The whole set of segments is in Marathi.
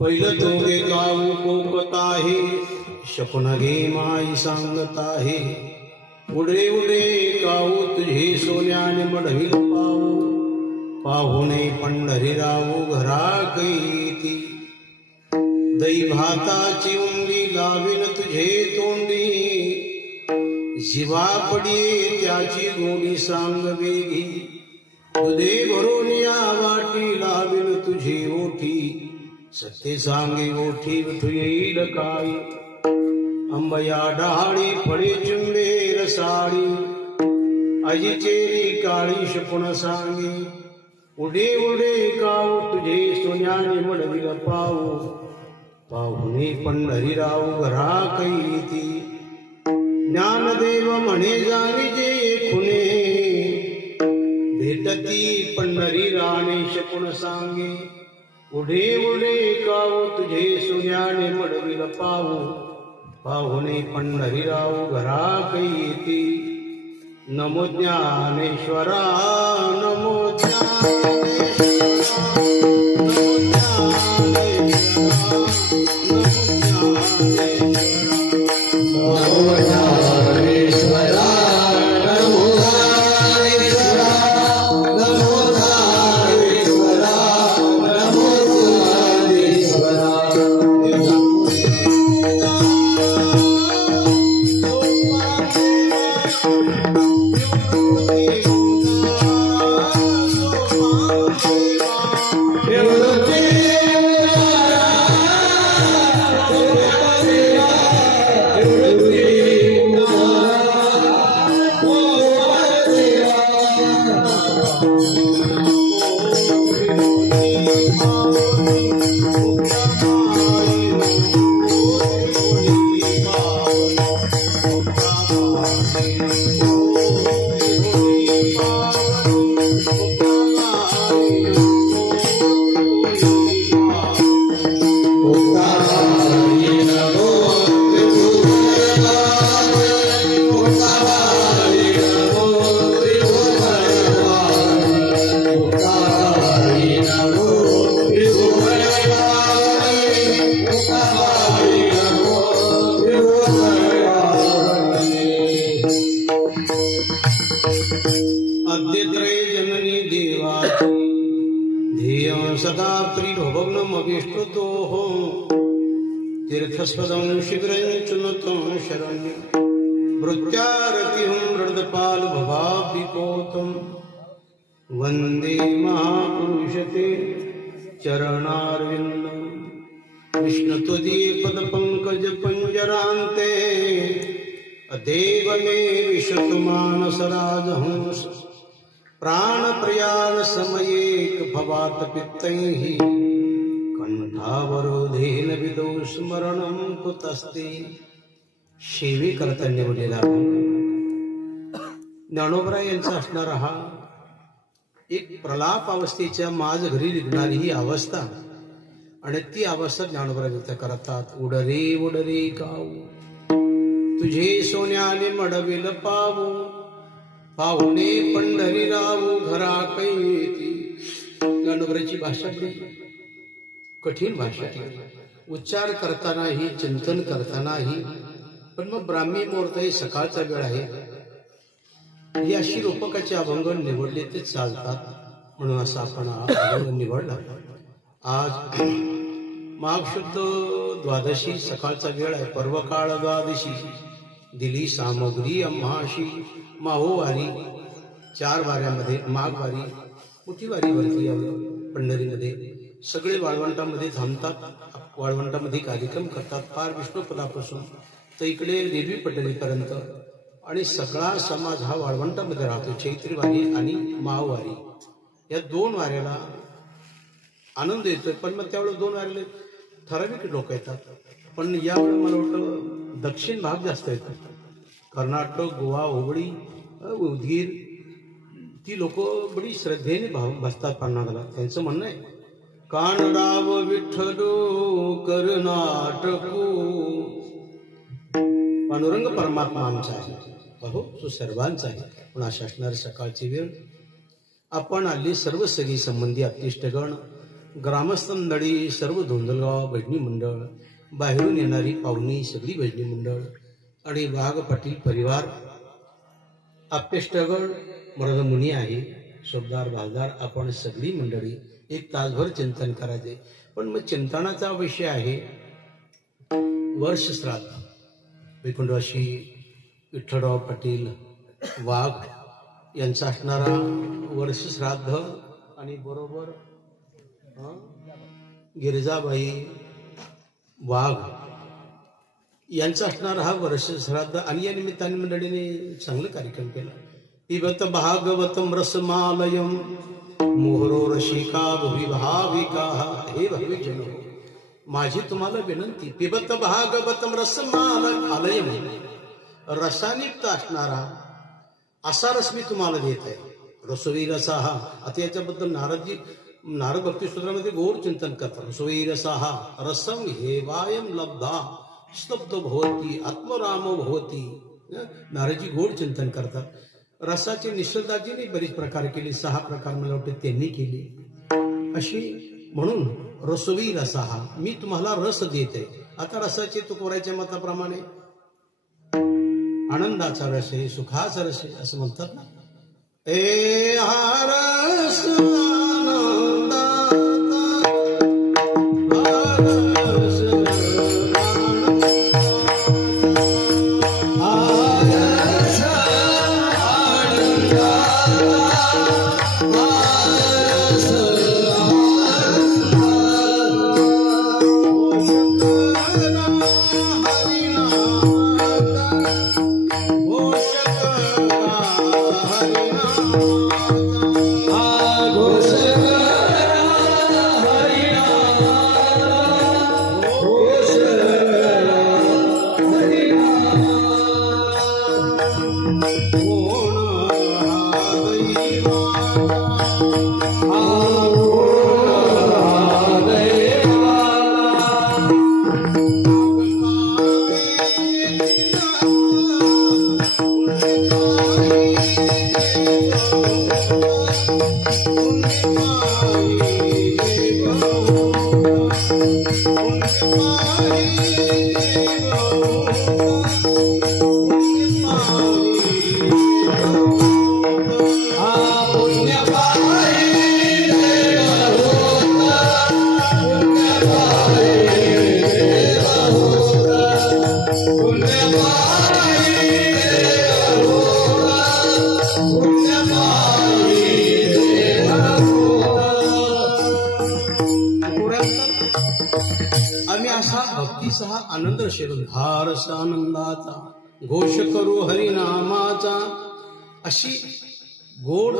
पहिलं तोगे गाऊ कोकत आहे, शकुन घे माई सांगत आहे. उडे उडे गाऊ तुझे सोन्याने मढविल पाहू, पाहुणे पंढरी राहू घरा कैती. दही भाताची उंडी लावीन तुझे तोंडी, जीवा पडी त्याची गोडी सांग वेगी. तुझे भरून या वाटी लावीन तुझी ओठी, सत्य सांगे ओठी विठू येईल काय. अंबया डहाळी फळे चिंबे रसाळी, आजी चेरी काळी शकुन सांगे. उडे उडे गाऊ तुझे सोन्याने मढविल पाहू, पाहुणे पंढरी राहू घरा कैती. ज्ञानदेव म्हणे जावी जे खुने, भेटती पंढरी राणे शकुन सांगे. उडे उडे गाऊ तुझे सोन्याने मढविल पाहू, पाहुणे पंढरी राहू घरा कैती. नमो ज्ञानेश्वरा नमो ज्ञानेश्वरा, नमो ज्ञानेश्वरा, नमो ज्ञानेश्वरा, नमो ज्ञानेश्वरा, नमो ज्ञानेश्वरा, नमो ज्ञानेश्वरा, अद्यत्रय जननी देवाची. ध्येय सदा त्रिभुवनमभिष्टुतोः, तीर्थस्पदं शीघ्रं चुनतं शरण्यं. वृत्यारतिं हृदपालभवाब्धिकोतं, वन्दे महापुरुषते चरणारविन्दं. विष्णुत्वदीये पदपङ्कजपञ्जरान्ते, अदेव मे विशतु मानसराजहंस. प्राणप्रयाण समयेक भवात पित्तैः, कंठावरोधेन विदो स्मरणं कुतस्ते. शेवी करता निवडलेला ज्ञानोबराय यांचा असणारा हा एक प्रलाप अवस्थेच्या माझ घरी निघणारी ही अवस्था, आणि ती अवस्था ज्ञानोबराय व्यक्त करतात. उडरे उडरे गाऊ तुझे सोन्याने मढविल पाहू, पाहुणे पंढरी राहू घरा कैती. ज्ञानोबरायची भाषा कठीण भाषा, उच्चार करतानाही चिंतन करतानाही. पण मग ब्राह्मी मुहूर्त हे सकाळचा वेळ आहे, ही अशी रूपकाचे अभंग निवडले ते चालतात, म्हणून असा आपण अभंग निवडला. आज माघ शुद्ध द्वादशी सकाळचा वेळ आहे. पर्वकाळ द्वादशी दिली सामग्री आम्हाशी. माहू वारी 4 वाऱ्यामध्ये माघ वारी मोठी वारी भरली या पंढरीमध्ये. सगळे वाळवंटामध्ये थांबतात, वाळवंटामध्ये कार्यक्रम करतात, फार विष्णुपदापासून तर इकडे रेल्वे पटणीपर्यंत. आणि सगळा समाज हा वाळवंटामध्ये राहतो. चैत्री वारी आणि माववारी या दोन वाऱ्याला आनंद येतोय. पण मग त्यावेळेस दोन वाऱ्याला ठराविक लोक येतात. पण यावेळेस मला वाटतं दक्षिण भाग जास्त येतात. कर्नाटक, गोवा, हुबळी, उदगीर ती लोक बडी श्रद्धेने बसतात पाळणाऱ्याला. त्यांचं म्हणणं आहे, कानडाव विठ्ठलो कर्नाटको. पांडुरंग परमात्मा आमचा आहे, अहो तो सर्वांचा आहे. पण अशा असणारी सकाळची वेळ आपण आली सर्व सगळी संबंधी अतिष्ठगण, ग्रामस्थ मंडळी, सर्व धोंदलगाव भजनी मंडळ, बाहेरून येणारी पाहुणी सगळी भजनी मंडळ आणि वाघ पाटील परिवार, अप्यष्टगण, मर्दमुनी आहे, शब्दार भाजदार, आपण सगळी मंडळी एक तासभर चिंतन करायचे. पण मग चिंतनाचा विषय आहे वर्ष श्राद्ध. वैकुंठवासी विठ्ठलराव पाटील वाघ यांचा असणारा वर्ष श्राद्ध आणि बरोबर गिरिजाबाई वाघ यांचा असणारा हा वर्ष श्राद्ध. आणि या निमित्ताने मंडळीने चांगला कार्यक्रम केला. पिबत भागवतम रसमालयम मोहरो रसिका भुवि भाविका. हे भविजनो, माझी तुम्हाला विनंती, पिबत भागवतम रसमालयम, रसानियुक्त असणारा असा रस मी तुम्हाला देत आहे. रसोई रसा हा. आता याच्याबद्दल नारद भक्ती सूत्रामध्ये गोड चिंतन करतात. रसोई रसा हा रसम हेवायम लब्धा स्तब्ध भवती आत्मराम भवती. नारदजी गोड चिंतन करतात. रसाचे निषेधाजीने बरेच प्रकार केले, 6 प्रकार मला वाटते त्यांनी केले. अशी म्हणून रसोई रसा हा मी तुम्हाला रस देत आहे. आता रसाचे तुकोराच्या मताप्रमाणे आनंदाचा रस आहे, सुखाचा रस आहे असं म्हणतात ना. ए हा रस आनंद शिरधार आनंदाचा घोष करू हरिनामाचा. अशी गोड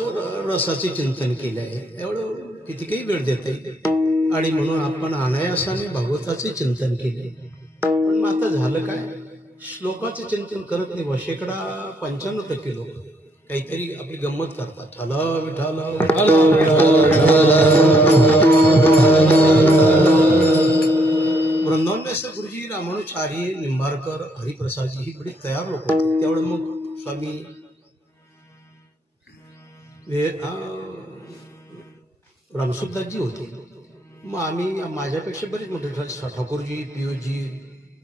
रसाचे चिंतन केले आहे. एवढं किती काही वेळ देता येते. आणि म्हणून आपण अनायासाने भागवताचे चिंतन केले. पण मग आता झालं काय, श्लोकाचे चिंतन करत नाही. 95% लोक काहीतरी आपली गंमत करतात. ठाला विठाला वृंदावन व्यासर गुरुजी, रामानुचार्य, निंबाळकर, हरिप्रसादजी ही बडी तयार लोक होते. त्यावेळेस मग स्वामी रामसुखदासजी होते. मग आम्ही माझ्यापेक्षा बरेच मोठे ठाकूरजी, पियोजी,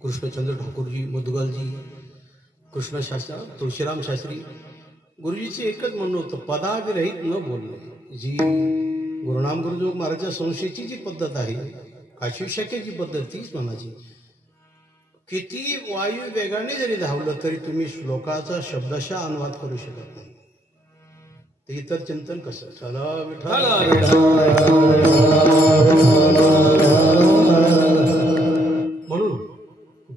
कृष्णचंद्र ठाकूरजी, मधुगालजी, कृष्णशास्त्री, तुळशीराम शास्त्री. गुरुजीचे एकच म्हणणं होतं, पदाविरहित न बोलणे. जी गुरुनाम गुरुजोग महाराजांच्या संस्थेची जी पद्धत आहे, काशी शाखेची पद्धत, तीच म्हणायची. किती वायू वेगाने जरी धावलं तरी तुम्ही श्लोकाचा शब्दशः अनुवाद करू शकत नाही. ते इतर चिंतन कसं चला विठ्ठल म्हणून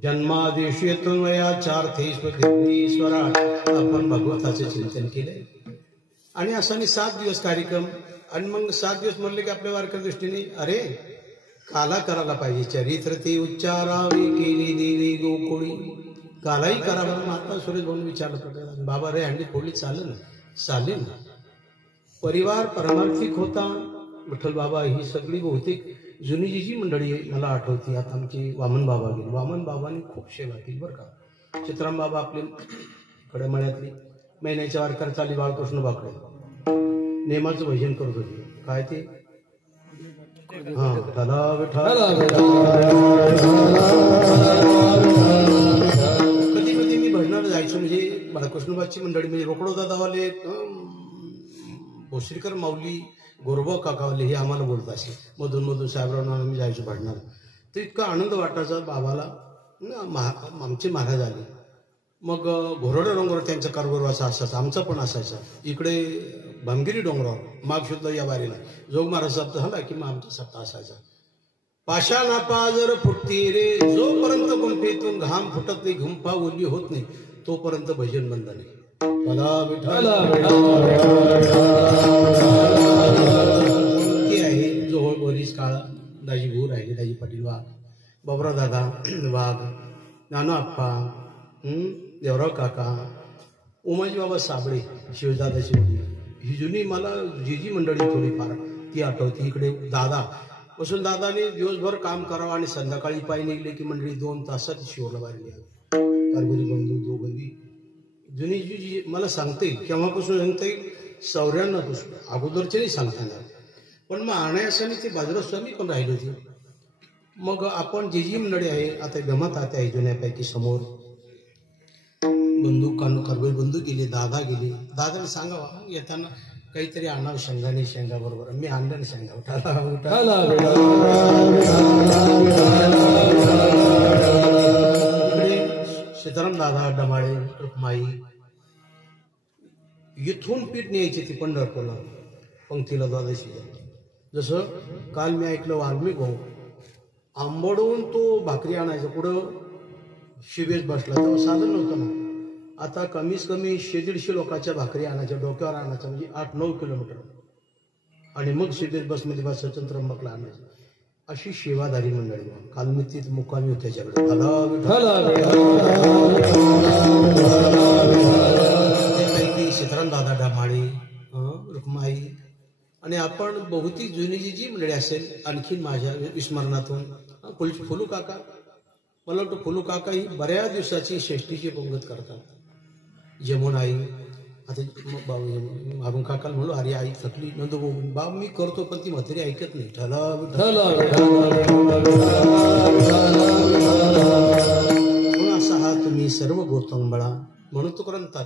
जन्मादिशेतून वया 4 ईश्वरा आपण भगवंताचे चिंतन केले आणि असा 7 दिवस कार्यक्रम आणि मग 7 दिवस म्हणले की आपल्या वारकरी दृष्टीने अरे काला करायला पाहिजे चरित्र ते उच्चारावी केली देवी गोकुळी कालाही करावा महात्मा सुरेश म्हणून विचारलं पडलं बाबा रे हंडी फोडली चालेल परिवार परमार्थिक होता विठ्ठल बाबा ही सगळी बहुतेक जुनी जी मंडळी मला आठवती आता आमची वामन बाबा गेली वामन बाबांनी खूप सेवा केली बरं का चित्राम बाबा आपले कडमळ्यातली महिन्याच्या वारकर चाली बाळकृष्ण बाकडे नेमाचं भजन करत होते काय ते हा त्याला कधी कधी मी भजनाला जायचो म्हणजे बाळकृष्णबाची मंडळी म्हणजे रोकडो दादावाले भोसरीकर माऊली गोरबा काकावाले हे आम्हाला बोलत असे मधून मधून साहेबराव आम्ही जायचो भांडणार तर इतका आनंद वाटायचा बाबाला आमचे महाराज आले मग घोरडा डोंगरावर त्यांचा कारभार असायचा आमचा पण असायचा इकडे भामगिरी डोंगरावर माघ शुद्ध या वारीला जोग महाराज सप्ताह झाला की मग आमचा सप्ताह असायचा पाषाणा पाजर फुटती रे जोपर्यंत गुंफेतून घाम फुटत नाही गुंफा ओली होत नाही तोपर्यंत भजन बंद नाही आहे जोहळ बोरीस काळ दाजी भाऊ राहिले दाजी पाटील वाघ बाबरा दादा वाघ नाना आप्पा देवराव काका उमाजी बाबा साबळे शिवदादाची मुली ही जुनी मला जी मंडळी थोडीफार ती आठवती इकडे दादा बसून दादाने दिवसभर काम करावं आणि संध्याकाळी पायी निघले की मंडळी 2 तासात शिवला बाहेर कारभारी बंधू दोघंही जुनी जी मला सांगते केव्हापासून सांगते 94 पासून अगोदरचे नाही सांगता येणार पण मग आणायसाने ते बाजूला स्वामी पण राहिले होते मग आपण जी मंडळी आहे आता गमत आता आहे जुन्यापैकी समोर बंधू कारभारी बंधू गेले दादा गेले दादाने सांगावा येताना काहीतरी आणावं शेंगाने शेंगा बरोबर मी आणलं शेंगा उठाला सीताराम दादा डमाळे रुक्माई इथून पीठ न्यायची ती पंढरपूरला पंक्तीला द्वादशी जसं काल मी ऐकलं वाल्मिक भाऊ आंबडून तो भाकरी आणायचा पुढं शिबेस बसला तेव्हा साधन नव्हतं ना आता कमीत कमी 100-150 लोकांच्या भाकरी आणायच्या डोक्यावर आणायच्या म्हणजे 8-9 किलोमीटर आणि मग शिबेस बसमध्ये बसायचं त्र्यंबकला आणायचं अशी सेवाधारी मंडळी काल मी ती मुक्कामी होती त्याच्याकडे त्यापैकी सीताराम दादा डामाळे रुक्माई आणि आपण बहुतेक जुनी जी मंडळी असेल आणखीन माझ्या विस्मरणातून फुलू काका मला वाटतं फुलू काका ही बऱ्याच दिवसाची षष्टीची पंगत करतात जेमून आई आता बाबू काकाला म्हणलो अरे आई थकली नंदू बाब मी करतो पण ती म्हातारी ऐकत नाही म्हणून असा हा तुम्ही सर्व गोतंबळा म्हणून तो म्हणतात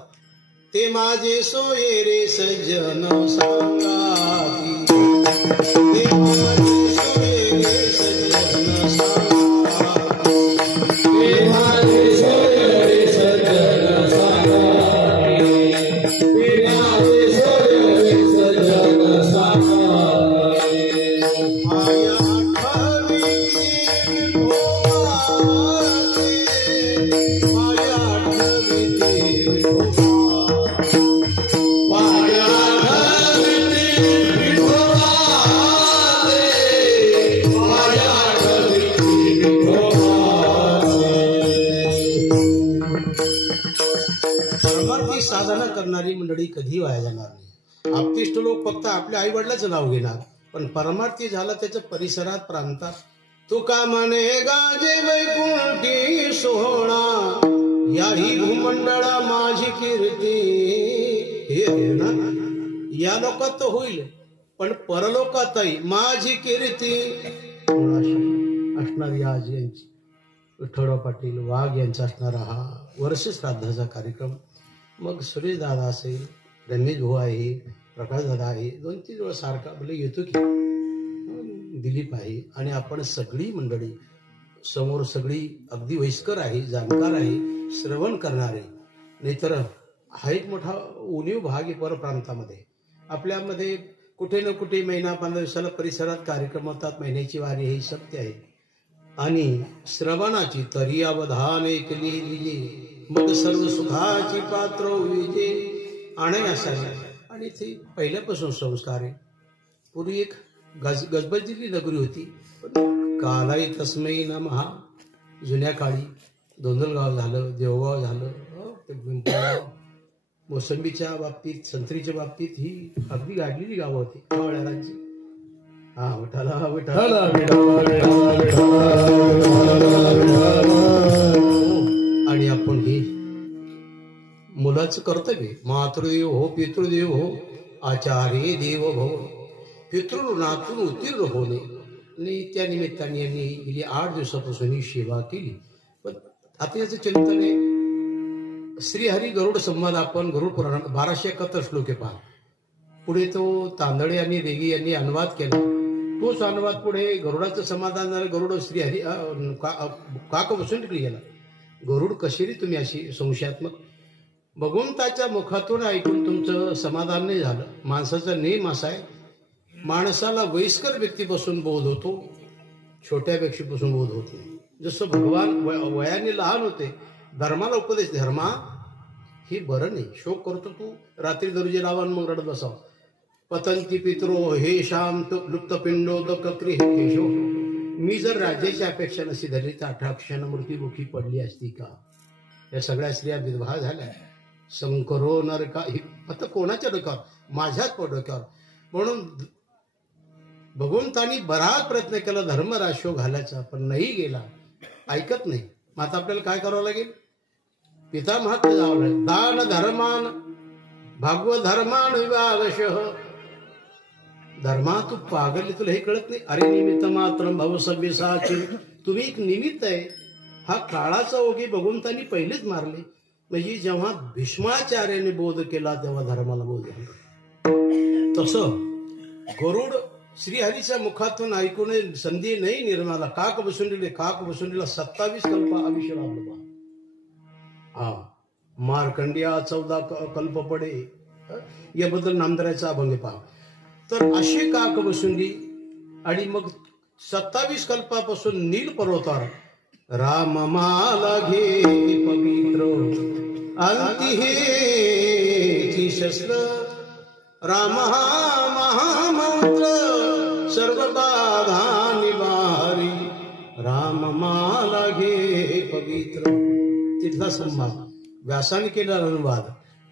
ते माझे सोये रे सज्जन सांगाती ते माझे सोये रे सज्जन सांगाती ते माझे सोये रे सज्जन सांगाती ते माझे सोये रे सज्जन सांगाती माया ठावी साधना करणारी मंडळी कधी वाया जाणार नाही आपतिष्ट लोक फक्त आपल्या आई वडिलांचं नाव घेणार पण परमार्थी झाला त्याच्या परिसरात प्रांतात तुका म्हणे गाजे वैकुंठी सोहळा याही भूमंडळा माझी कीर्ती हे ना या लोकात तर होईल पण परलोकातही माझी कीर्ती असणारी आज यांची विठ्ठलराव पाटील वाघ यांचा असणारा हा वर्ष श्राद्धाचा कार्यक्रम मग सुरेश दादा असेल रमेश भाऊ आहे प्रकाश दादा आहे 2-3 वेळा सारखा बोले येतो की दिलीप आहे आणि आपण सगळी मंडळी समोर सगळी अगदी वयस्कर आहे जाणकार आहे श्रवण करणारे नाहीतर हा एक मोठा उणीव भाग आहे परप्रांतामध्ये आपल्यामध्ये कुठे ना कुठे महिना 15 दिवसाला परिसरात कार्यक्रम होतात. महिन्याची वारी हे सत्य आहे. आणि श्रवणाची तरी अवधान ऐकली दिली मग सर्व सुखाची पात्र विजे असावे. आणि ते पहिल्यापासून संस्कार आहे. पूर्वी एक गजबजलेली नगरी होती. कालाई तस्मै नमः. जुन्या काळी दोंदलगाव झालं, देवगाव झालं, मोसंबीच्या बाबतीत, संत्रीच्या बाबतीत ही अगदी गाडलेली गावं होती कावळ्यारांची. हा विठाला विठाला आणि आपण हे मुलाचं कर्तव्य. मातृदेव हो, पितृदेव हो, आचार्य देव भव. पितृऋणातून उत्तीर्ण होणे आणि त्या निमित्ताने यांनी गेली 8 दिवसापासून ही सेवा केली. पण आता याचं चिंतन आहे. श्रीहरी गरुड संवाद आपण गरुड पुराणात 1271 श्लोक आहे पहा. पुढे तो तांदळे आणि रेगी यांनी अनुवाद केला. तोच अनुवाद पुढे गरुडाचं समाधान झालं. गरुड श्रीहरी काक बसून गेला. गरुड कशी तुम्ही अशी संशयात्मक. भगवंताच्या मुखातून ऐकून तुमचं समाधान नाही झालं. माणसाचा नेम असा आहे, माणसाला वयस्कर व्यक्तीपासून बोध होतो, छोट्या व्यक्तीपासून बोध होत नाही. जसं भगवान वयाने लहान होते, धर्माला उपदेश, धर्मा हे बरं नाही. शोक करतो तू, रात्री दरुजे लावा मग रडत बसाव. पतंती पित्रो हे शाम लुप्त पिंडोदक केशव. मी जर राज्याची अपेक्षा नसती धरली तर 18 क्षण मृत्युमुखी पडली असती का. या सगळ्या स्त्रिया विधवा झाल्या. शंकरो नरका. आता कोणाच्या डोक्यावर? माझ्याच डोक्यावर. म्हणून भगवंतानी बराच प्रयत्न केला धर्मराशो घालायचा, पण नाही गेला, ऐकत नाही. मग आता आपल्याला काय करावं लागेल? पितामहाकडे जावं लागेल. दान धर्मान भागवत धर्मान विभागशः. धर्मा तू पागल, तुला हे कळत नाही. अरे निमित्त मात्र भाऊ सभ्यसाची. तुम्ही एक निमित्त आहे. हा काळाचा ओघी भगवंतांनी पहिलेच मारले. म्हणजे जेव्हा भीष्माचार्याने बोध केला तेव्हा धर्माला बोध झाला. तसं गरुड श्रीहरीच्या मुखातून ऐकून संधी नाही निर्माला. काक बसून 27 कल्प अविश्राम. हा मार्कंडिया 14 कल्प पडे. याबद्दल नामदाराचा अभंग पहा. तर अशी काक बसुंडी आणि मग 27 कल्पापासून नील पर्वतावर राम माला घे पवित्र अंती हे शस्त्र. राम हा महामंत्र सर्व बाधा निवारी. राम माला घे पवित्र. तिथला संवाद व्यासाने केला अनुवाद,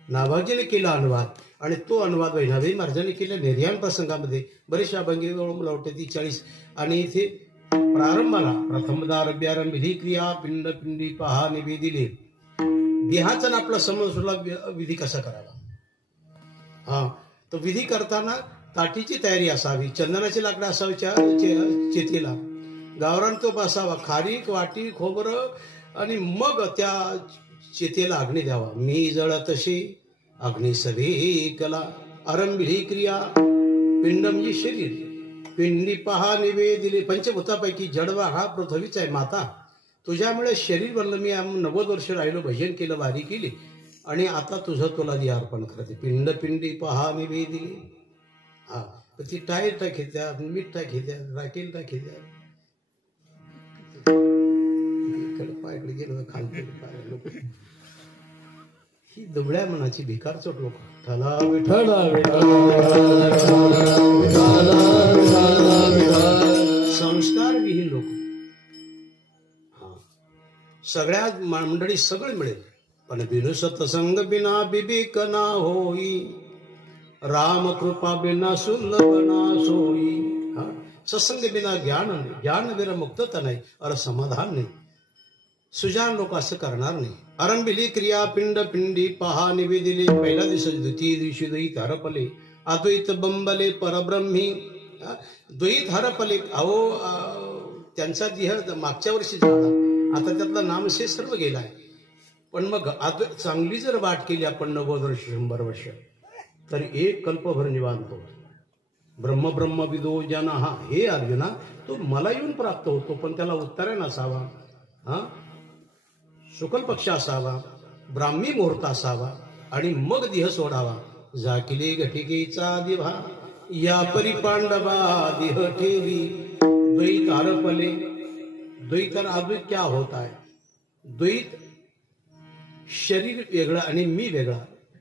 नाभाजीने केला अनुवाद आणि तो अनुवाद वैष्णवी महाराजांनी केला. निर्याण प्रसंगामध्ये बरेचशा अभंगी लावते ती 40. आणि इथे प्रारंभाला प्रथमदारभ्यारंभ विधी क्रिया पिंड पिंडी पहा निवेदिले. देहाचा आपला समजला विधी कसा करावा. हा तो विधी करताना ताटीची तयारी असावी, चंदनाची लाकडं असावी चेतीला, गावरान तूप असावा, खारीक वाटी खोबरं आणि मग त्या चेतीला अग्नी द्यावा. मी जळतशी अग्नी सभे कला. आरंभी क्रिया पिंड म्हणजे शरीर. पिंडी पहा निवेदिले. पंचभूतापैकी जडवा हा पृथ्वीच आहे माता. तुझ्यामुळे शरीर बनलं. मी 90 वर्ष राहिलो, भजन केलं, वारी केली आणि आता तुला दी अर्पण करते. पिंड पिंडी पहा निवेदिले. हा ती टायर टाकीत्या, मीठ टाकीत्या, राखेल टाकीत्या. पायाकडे गेलो खालते लोक. ही दुबळ्या मनाची भिकारचोट लोक. ठला विठला संस्कार विहीन लोक. हा सगळ्या मंडळी सगळे मिळेल पण बिनु सत्संग बिना बिबिक ना होई. राम कृपा बिना सुलभ ना सोई. हा सत्संग बिना ज्ञान नाही, ज्ञान बिना मुक्तता नाही, अरे समाधान नाही. सुजान लोक असं करणार नाही. आरंभिली क्रिया पिंड पिंडी पहा निवेदिले. पहिल्या दिवशी द्वितीय दिवशी द्वैत हरपले. अद्वैत बंबले परब्रह्मी. द्वैत हरपले. अहो त्यांचा देह मागच्या वर्षी झाला, आता त्यातला नामशेष सर्व गेलाय. पण मग चांगली जर वाट केली आपण 90 वर्ष 100 वर्ष तर एक कल्पभर निवांत होतो. ब्रह्म ब्रह्म विदो जना. हा हे अर्जुना तो मला येऊन प्राप्त होतो, पण त्याला उत्तरायण असावा, हा शुक्ल पक्ष असावा, ब्राह्मी मुहूर्त असावा आणि मग देह सोडावा. जाकिले घटिकेचा दिभा या परी पांडवा देह ठेवी द्वैत आरपले. द्वैत और अद्वैत क्या होता है? द्वैत शरीर वेगळं आणि मी वेगळा.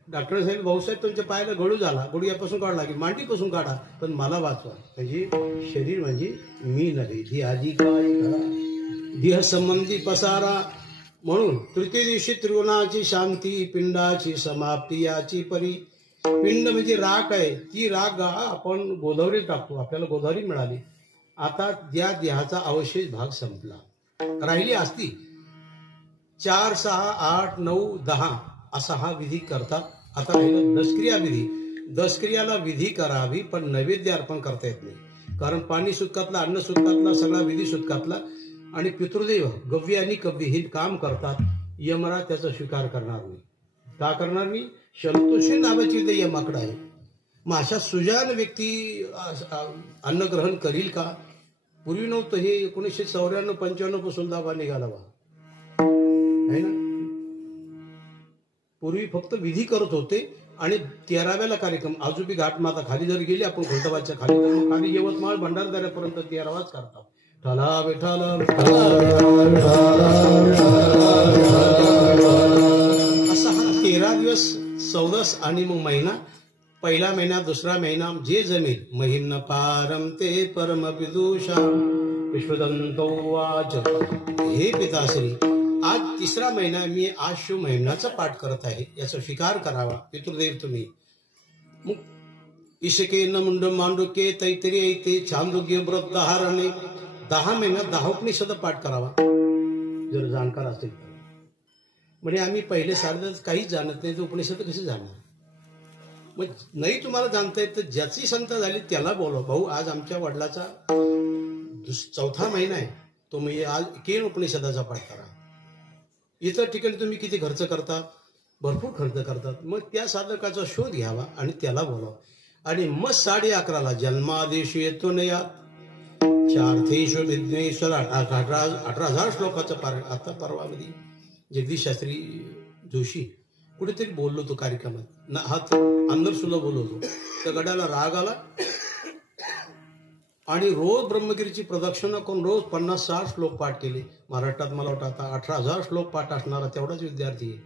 डॉक्टर साहेब भाऊसाहेब तुमच्या पायाला गळू झाला, गुडघ्यापासून काढला की मांडीपासून काढा, पण मला वाचवा. म्हणजे शरीर म्हणजे मी नव्हे. धी आजी काय करा देह संबंधी पसारा. म्हणून तृतीय दिवशी त्रिगुणाची शांती, पिंडाची समाप्ती याची परी. पिंड म्हणजे राख आहे, ती राख आपण गोदावरी टाकतो, आपल्याला गोदावरी मिळाली. आता त्या देहाचा अवशेष भाग संपला, राहिली असती 4, 6, 8, 9, 10 असा हा विधी करतात. आता राहिलं दशक्रिया विधी. दशक्रियाला विधी करावी, पण नैवेद्य अर्पण करता येत नाही. कारण पाणी सुटकातला, अन्न सुटकातला, सगळा विधी सुटकातला. आणि पितृदेव गव्य आणि कव्य हे काम करतात. यमराज त्याचा स्वीकार करणार नाही. का करणार नाही? संतोषी नावाची ते यमाकडे आहे. मग अशा सुजान व्यक्ती अन्न ग्रहण करील का? पूर्वी नव्हतं हे. 1994-95 पासून दाबा निघाला आहे ना. पूर्वी फक्त विधी करत होते आणि 13व्याला कार्यक्रम. आजूबी घाटमाता खाली जर गेली आपण खुलताबादच्या खाली, तर मग खाली यवतमाळ भंडारदऱ्यापर्यंत 13वाच करतात. ठला विठाला असा हा 13 दिवस 14 आणि मग महिना. पहिला महिना, दुसरा महिना जे जमेल. महिम्न पारम ते परम विदुषा विश्वदंतो वाच. हे पिताश्री, आज 3रा महिना, मी आज शिव महिन्याचा पाठ करत आहे, याचा स्वीकार करावा पितृदेव तुम्ही. मग ईशके न मुंड मांडुके तैतरी ऐते छांदोग्य व्रत धारणे. 10 महिन्यात 10 उपनिषद पाठ करावा जर जाणकार असेल तर. म्हणजे आम्ही पहिले सारखं काहीच जाणत नाही, तर उपनिषद कसे जाणणार? मग नाही तुम्हाला जाणता येत तर ज्याची संत झाली त्याला बोलवा. भाऊ आज आमच्या वडिलाचा 4था महिना आहे, तो म्हणजे आज केन उपनिषदाचा पाठ करा. इतर ठिकाणी तुम्ही किती खर्च करतात? भरपूर खर्च करतात. मग त्या साधकाचा शोध घ्यावा आणि त्याला बोलावा. आणि मग 11:30ला जन्मादेश येतो न या 4 विघ्नेश्वर 18,000 श्लोकाचं पारायण. आता परवामध्ये जगदीश शास्त्री जोशी कुठेतरी बोललो तो कार्यक्रमात, हात अंदर सुद्धा बोललो होतो. त्या गड्याला राग आला आणि रोज ब्रह्मगिरीची प्रदक्षिणा करून रोज 50-60 श्लोक पाठ केले. महाराष्ट्रात मला वाटतं आता 18,000 श्लोक पाठ असणारा तेवढाच विद्यार्थी आहे.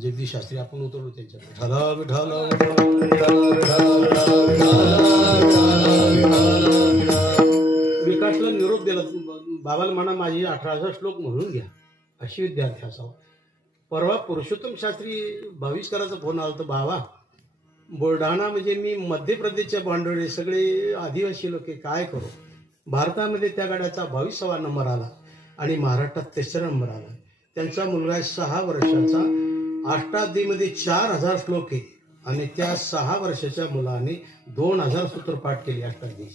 जगदीश शास्त्री आपण उतरलो त्यांच्याकडे. विकासला निरोप दिला. बाबाला म्हणा माझी 18,000 श्लोक म्हणून घ्या, अशी विद्यार्थी असावा. परवा पुरुषोत्तम शास्त्री भाविष्कराचा फोन आला तर, बाबा बुलढाणा म्हणजे मी मध्य प्रदेशच्या बांडोळे सगळे आदिवासी लोक काय करू? भारतामध्ये त्या गाड्याचा 22वा नंबर आला आणि महाराष्ट्रात 3रा नंबर आला. त्यांचा मुलगा 6 वर्षाचा, अष्टाध्यायीमध्ये 4,000 श्लोक आहे आणि त्या 6 वर्षाच्या मुलाने 2,000 सूत्र पाठ केली अष्टाध्यायी.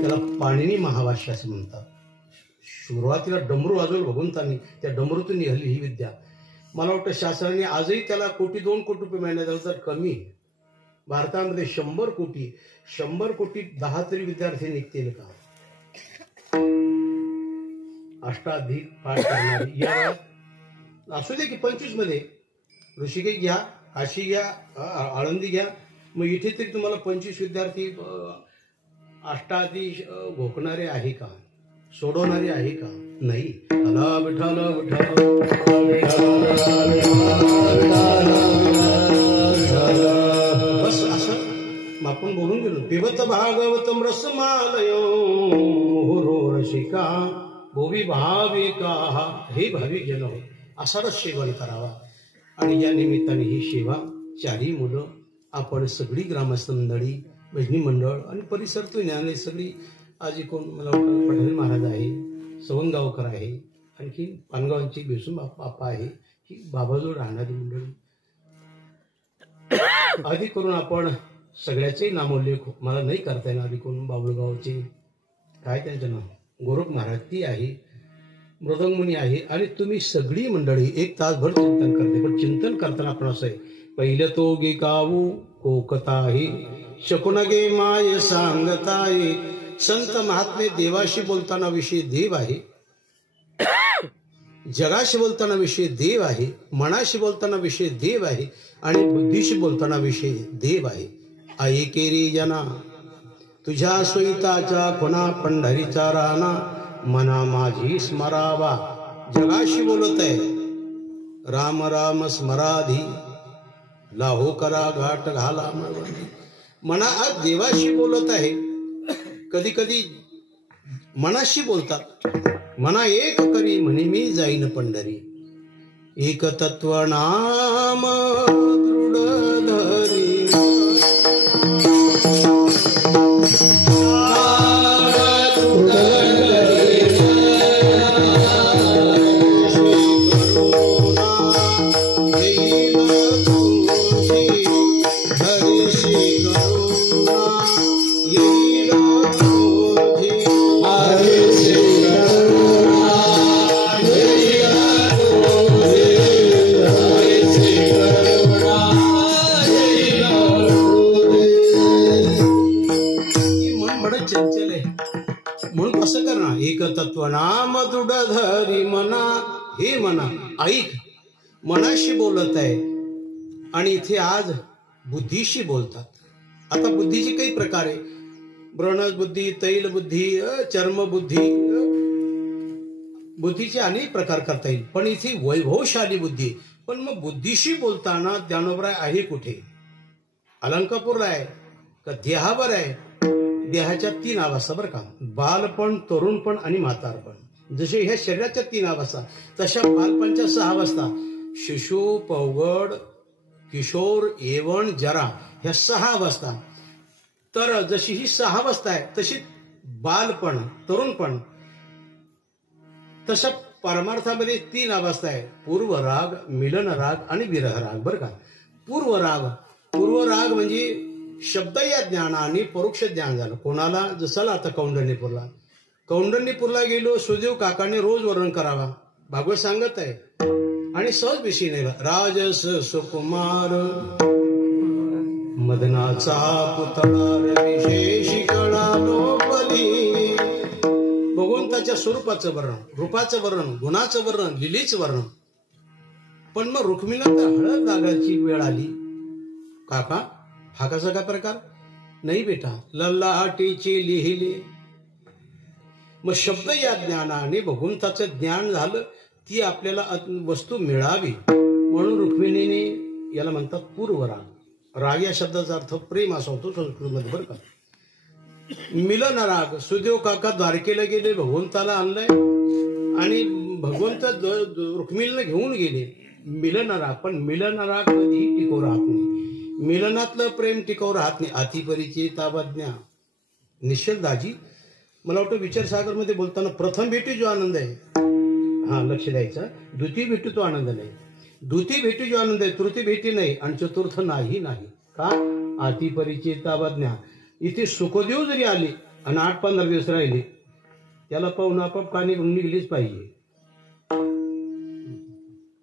त्याला पाणिनी महाभाष्य असं म्हणतात. सुरुवातीला डमरू वाजवलं भगवंतांनी, त्या डमरूतून निघाली ही विद्या. मला वाटतं शासनाने आजही त्याला 1-2 कोटी रुपये महिन्यात दिला तर कमी. भारतामध्ये 100 कोटी 10 तरी विद्यार्थी निघतील का? अष्टाध्यायी पाठ करणारी या असू दे की 25 मध्ये ऋषिकेश घ्या, काशी घ्या, आळंदी घ्या. मग इथे तरी तुम्हाला 25 विद्यार्थी अष्टाध्यायी घोकणारे आहे का? सोडवणारे आहे का? नाही. अला विठाल बस असं आपण बोलून गेलो. पिबत भागवतम रसमालयो मुहुरो रसिका भोवी भाविका. हे भाविक जन हो, असाच सेवन करावा. आणि या निमित्ताने ही सेवा 4ही मुलं, आपण सगळी ग्रामस्थ मंडळी, भजनी मंडळ आणि परिसर ज्ञान सगळी. आज कोण मला वाटतं पटेल महाराज आहे, सवंगावकर आहे, आणखी पानगावांची बेसून बाप्पा आहे, ही बाबाजवळ राहणारी मंडळी. आधी करून आपण सगळ्याचे नामोल्लेख मला नाही करता येणार. आधी करून बाबुळगावचे काय त्यांचं नाव, गोरख महाराज ती आहे, मृदंगमुनी आहे, आणि तुम्ही सगळी मंडळी 1 तासभर चिंतन करते. पण चिंतन करताना आपण असं आहे, पहिलं तो गे गाऊ कोकताही शकुनगे माय सांगताये. संत महात्मे देवाशी बोलताना विषय देव आहे. जगाशी बोलताना विषय देव आहे, मनाशी बोलताना विषय देव आहे आणि बुद्धीशी बोलताना विषय देव आहे. ऐके रे जना तुझ्या सोयीताच्या खुणा पंढरीचा राणा मना माझी स्मरावा. जगाशी बोलत आहे राम राम स्मराधी लाहो करा घाट घाला मळवंती. मना आज देवाशी बोलत आहे. कधी कधी मनाशी बोलतात. मना एक करी म्हणे मी जाईन पंढरी. एक तत्व नाम दृढ धरी चंचल आहे म्हणून असं करणार. एक तत्व नाम दृढ धरी मना. हे मना ऐक, मनाशी बोलत आहे आणि इथे आज बुद्धीशी बोलतात. आता बुद्धीची काही प्रकार आहे. ब्रणज बुद्धी, तैल बुद्धी, चर्म बुद्धी, बुद्धीचे अनेक प्रकार करता येईल. पण इथे वैभवशाली बुद्धी. पण मग बुद्धीशी बोलताना ज्ञानोबराय आहे कुठे? अलंकापूरला आहे का देहावर आहे? देहाच्या 3 अवस्था बरं का. बालपण, तरुणपण आणि म्हातारपण. जसे ह्या शरीराच्या 3 अवस्था तशा बालपणच्या 6 अवस्था. शिशु, पौगड, किशोर, येवण, जरा ह्या 6 अवस्था. तर जशी ही 6 अवस्था आहे तशी बालपण, तरुणपण. तशा परमार्थामध्ये 3 अवस्था आहे. पूर्वराग, मिलन राग आणि विरह राग बरं का. पूर्वराग म्हणजे शब्द या ज्ञानाने परोक्ष ज्ञान झालं कोणाला. जसं आता कौंडण्यपूरला गेलो. सुदेव काकाने रोज वर्णन करावा. भागवत सांगत आहे आणि सहज विषय नाही. राजस सुकुमार मदनाचा पुतळा विशेषी कळा लोपली. भगवंताच्या स्वरूपाचं वर्णन, रूपाचं वर्णन, गुणाचं वर्णन, लिलीचं वर्णन. पण मग रुक्मिणीला तर हळद लागायची वेळ आली. काका हा कसा काय प्रकार? नाही बेटा, लल्लाटीचे लिहिले. मग शब्द या ज्ञानाने भगवंताचं ज्ञान झालं. ती आपल्याला वस्तू मिळावी म्हणून रुक्मिणीने याला म्हणतात पूर्वराग. राग या शब्दाचा अर्थ प्रेम असा होतो संस्कृतमध्ये बरं का. मिलन राग. सुदेव काका द्वारकेला गेले, भगवंताला आणलंय आणि भगवंत रुक्मिणीला घेऊन गेले. मिलन राग. पण मिलन राग कधीही टिकू राहत नाही. मिलनातलं प्रेम टिकाऊ राहत नाही. अतिपरिचय तावज्ञा. निश्चल दाजी मला वाटतं विचारसागरमध्ये बोलताना प्रथम भेटी जो आनंद आहे, हा लक्ष द्यायचं, द्वितीय भेटी तो आनंद नाही. द्वितीय भेटी जो आनंद आहे, तृतीय भेटी नाही आणि चतुर्थ नाही. का? अतिपरिचय तावज्ञा. इथे सुखदेव जरी आले आणि 8-15 दिवस राहिले त्याला पाहून आपाप कानी निघलीच पाहिजे.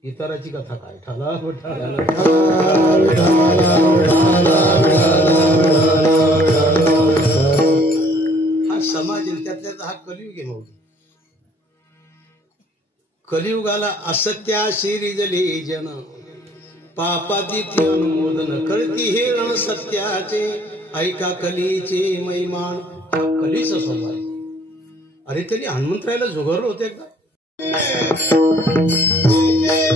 इतराची कथा काय ठाला हा समाज त्यातल्या हा कलियुग आहे. मग कलियुगाला असत्याशी रिजले जन पापादिती अनुमोदन करती हे रण सत्याचे. ऐका कलीचे मैमान. कलीचा समाज. अरे त्यांनी हनुमंतरायला जुगारलं होतं एकदा. Thank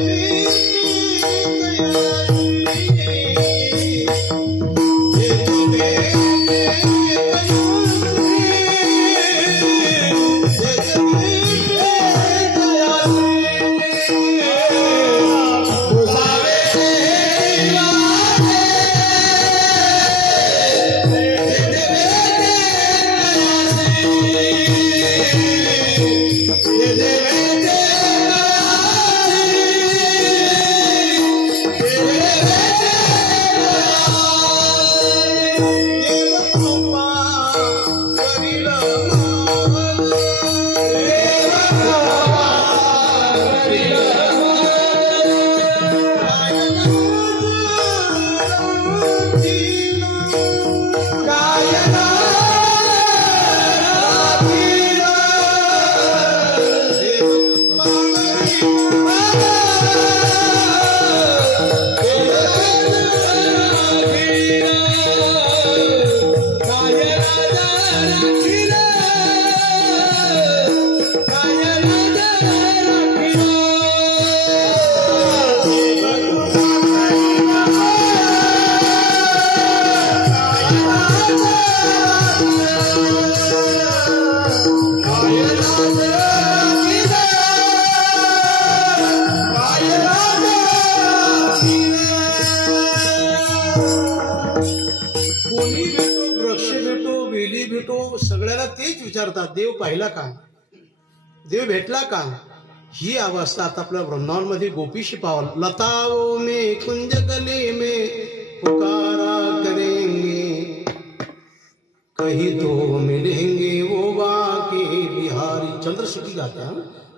you. कोणी भेटो, वृक्ष भेटो, वेली भेटो, सगळ्याला तेच विचारतात, देव पाहिला का, देव भेटला का. ही अवस्था आता आपल्या वृंदावनमध्ये गोपीशी पावल. लताओं में कुंज गले में पुकारा करेंगे, कहीं तो मिलेंगे वो बाके बिहारी. चंद्रशिकी गाता.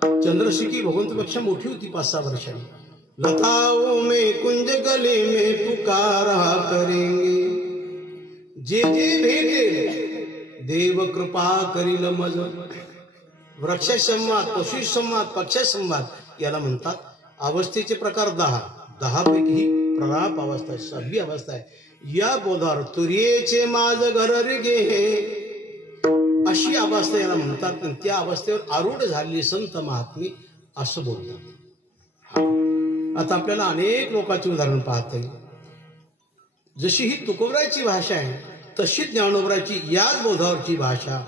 चंद्रशिकी भगवंतपेक्षा मोठी होती 5-6 वर्षांनी. लताओं में कुंज गले में पुकारा करेंगे, जे जे भेटे देव कृपा करील मज. वृक्ष संवाद, पशु संवाद, पक्ष संवाद याला म्हणतात. अवस्थेचे प्रकार 10 पैकी ही प्रलाप अवस्था आहे, 6वी अवस्था आहे. या बोधार तुर्येचे माझ घर गे अशी अवस्था याला म्हणतात. त्या अवस्थेवर आरूढ झालेली संत महात्मी असं बोलतात. आता आपल्याला अनेक लोकांची उदाहरण पाहता येईल. जशी ही तुकोबराची भाषा आहे तशी ज्ञानोबराची याच बोधावरची भाषा,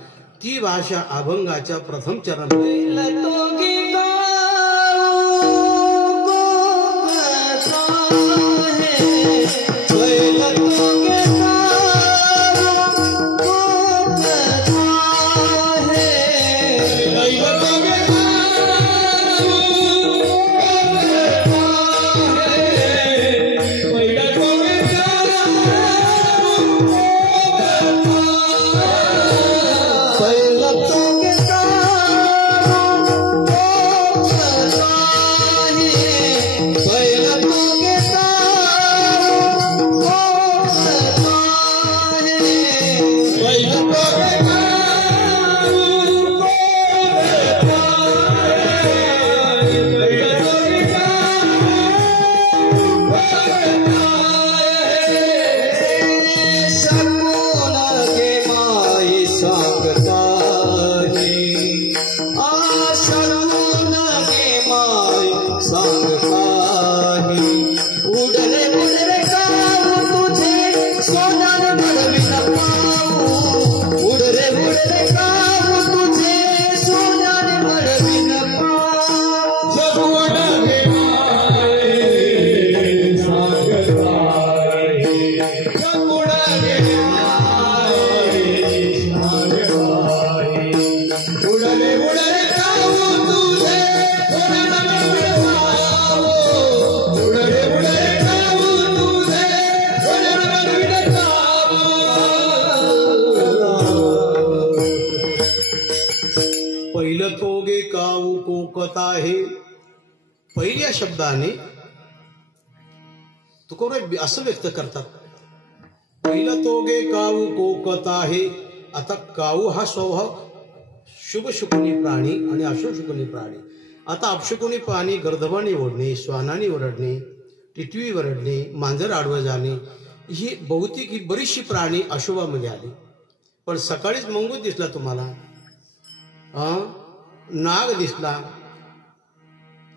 ती भाषा अभंगाच्या प्रथम चरणामध्ये पहिल्या शब्दाने तुकोबराय असं व्यक्त करतात. पहिला तोगे काऊ कोकत आहे. आता काऊ हा स्वभाव शुभ शुकुनी प्राणी आणि अशुभ शुकुनी प्राणी. आता अपशुकुनी प्राणी गर्दभाने ओढणे, श्वानाने ओरडणे, टिटवी ओरडणे, मांजर आडवं जाणे, ही बहुतेक ही बरीचशी प्राणी अशुभामध्ये आली. पण सकाळीच मंगूस दिसला तुम्हाला, नाग दिसला,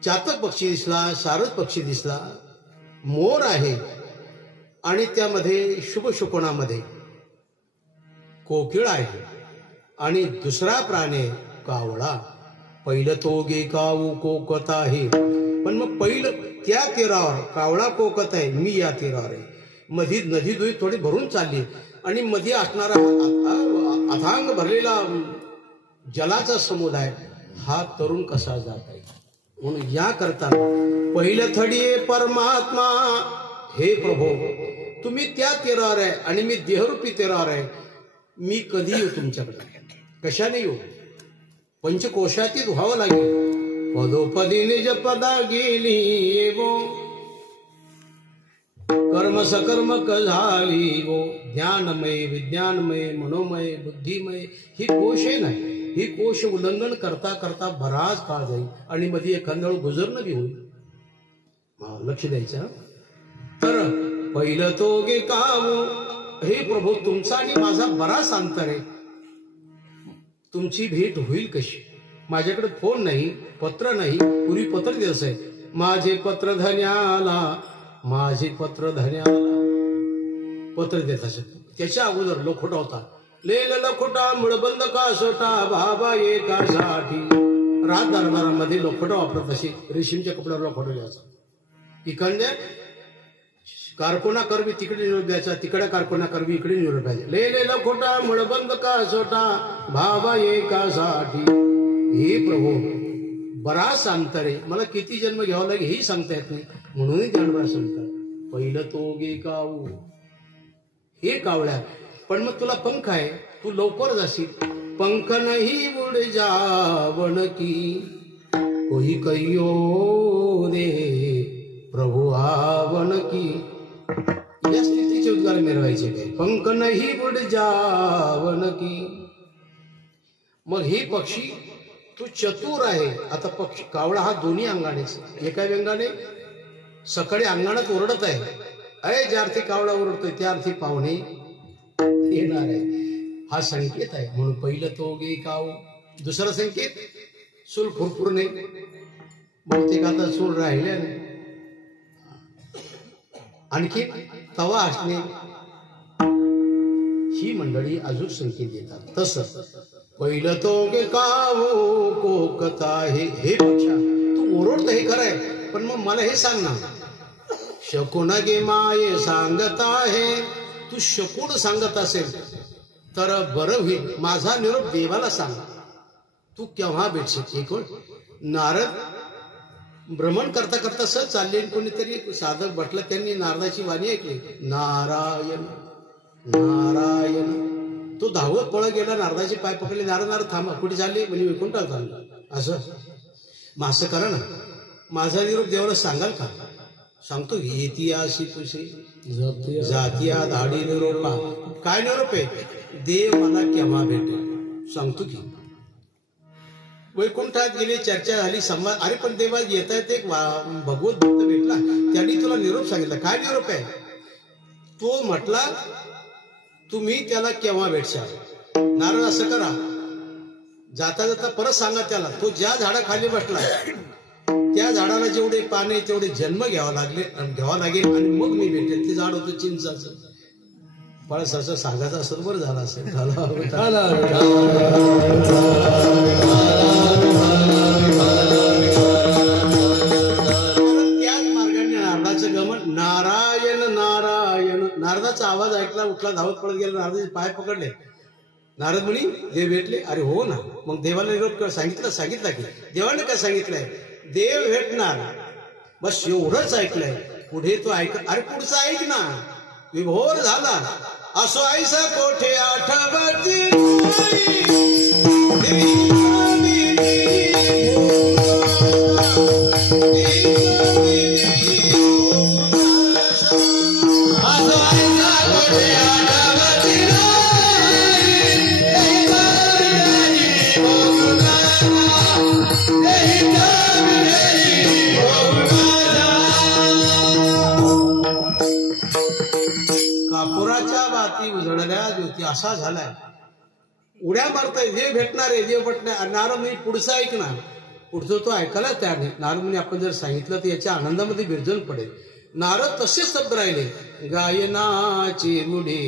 चातक पक्षी दिसला, सारस पक्षी दिसला, मोर आहे आणि त्यामध्ये शुभ शुकोणामध्ये कोकिळ आहे आणि दुसरा प्राणी कावळा. पहिलं तोगे काऊ कोकत आहे. पण मग पहिलं त्या तीरावर कावळा कोकत आहे, मी या तीरावर आहे. मधी नदी दुई थोडी भरून चालली आणि मध्ये असणारा अथांग भरलेला जलाचा समुदाय हा तरुण कसा जात आहे. म्हणून या करता पहिलं थडिये परमात्मा, हे प्रभू तुम्ही त्या तीरावर आहे आणि मी देहरूपी तीरावर आहे. मी कधी येऊ तुमच्याकडे, कशाने येऊ. पंचकोशातीत व्हावं लागेल. पदोपदी निज पदा गेली येवो, कर्म सकर्म झाली वो. ज्ञानमय, विज्ञानमय, मनोमय, बुद्धिमय ही कोशे नाही. ही कोश उल्लंघन करता करता बराच काळ जाईल आणि मध्ये एखाद्या वेळ गुजरणं बी होईल. लक्ष द्यायचं. तर पहिलं तोगे काऊ, हे प्रभू तुमचा आणि माझा बराच अंतर आहे. तुमची भेट होईल कशी. माझ्याकडे फोन नाही, पत्र नाही. पूर्वी पत्र दिवस आहे, माझे पत्र धन्याला, माझे पत्र धन्याला पत्र देत असत. त्याच्या अगोदर लोखोटा होता, लेल लखोटा मुळबंद का सोटा बाबा एकासाठी. रात दरबारामध्ये लोखोटा वापरत असे, रेशीमच्या कपड्यावर लोखोटा द्यायचा. इकडे कारकोना करवी तिकडे निरोप द्यायचा, तिकडे कारकोना करवी इकडे निरोप द्यायचा. ले लखोटा मुळबंद का सोटा बाबा एकासाठी. हे प्रभू बराच अंतर आहे, मला किती जन्म घ्यावा लागेल हेही सांगता येत नाही, म्हणूनही ज्ञानोबा सांगतात पहिलं तो गे काऊ. हे कावळ्या, पण मग तुला पंख आहे, तू लवकर जाशील. पंख नाही उड जावन की कोई कहियो रे प्रभु आवन की. या स्थितीचे उद्गार मिळवायचे काय. पंख नाही उड जावन की. मग हे पक्षी तू चतुर आहे. आता पक्षी कावळा हा दोन्ही अंगानेच, एका व्यंगाने सकाळी अंगणात ओरडत आहे, अय ज्या अर्थी कावळा ओरडतोय त्या अर्थी पाहुणे येणार आहे. हा संकेत आहे. म्हणून पहिलं तो गे काऊ. दुसरा संकेत चूल फुरफुरणे. बहुतेक आता चूल राहिल्या नाही. आणखी तवा असणे. ही मंडळी अजून संकेत देतात. तसं पहिलं तो गे काऊ कोकता. हे पक्षा तू ओरडत हे खरंय, पण मग मला हे सांग ना. शकुन गे माये सांगत आहे. तू शकून सांगत असेल तर बरं होईल. माझा निरोप देवाला सांग. तू केव्हा भेटशील. एक नारद भ्रमण करता करता सहज चालले, कोणीतरी साधक बसला, त्यांनी नारदाची वाणी ऐकली, नारायण नारायण. तो धावत पळत गेला, नारदाचे पाय पकडले. नारद थांबा, कुठे चालले. म्हणजे वैकुंठाला चालला. असं मग असं करा ना, माझा निरोप देवाला सांगाल का. सांगतो. इतिहासी तुझे जातीया धाडी निरोपा. काय निरोप आहे. देव मला केव्हा भेटेल सांगतो की. वैकुंठात गेले, चर्चा झाली, संवाद. अरे पण देवा येता येत एक भगवत भक्त भेटला, त्यांनी तुला निरोप सांगितला. काय निरोप आहे. तो म्हटला तुम्ही त्याला केव्हा भेटशाल. नारद असं करा, जाता जाता परत सांगा त्याला, तो ज्या झाडाखाली बसला त्या झाडाला जेवढे पाने तेवढे जन्म घ्यावा लागेल आणि मग मी भेटेल. ते झाड होतं चिंचाचं. पळसाचं सांगायचं असं बरं झालं असेल. त्याच मार्गाने नारदाचं गमन. नारायण नारायण. नारदाचा आवाज ऐकला, उठला, धावत पळत गेला, नारदाचे पाय पकडले. नारद म्हणी देव भेटले. अरे हो ना. मग देवाला निरोप सांगितला की. देवाने काय सांगितलंय. देव भेटणार, बस एवढंच ऐकलंय. पुढे तो ऐक. अरे पुढचं ऐक ना. विभोर झाला. असो ऐसा कोठे आठवती कापुराच्या बाती उजळल्या ज्योती. असा झालाय. उड्या मारताय. देव भेटणार आहे, देव भेटणार. नारद मी पुढचं ऐक ना. पुढचं तो ऐकायला तयार नाही. नारद म्हणजे आपण जर सांगितलं तर याच्या आनंदामध्ये विरजन पडेल. नारद तसेच शब्द राहिले. गायनाचे मुडे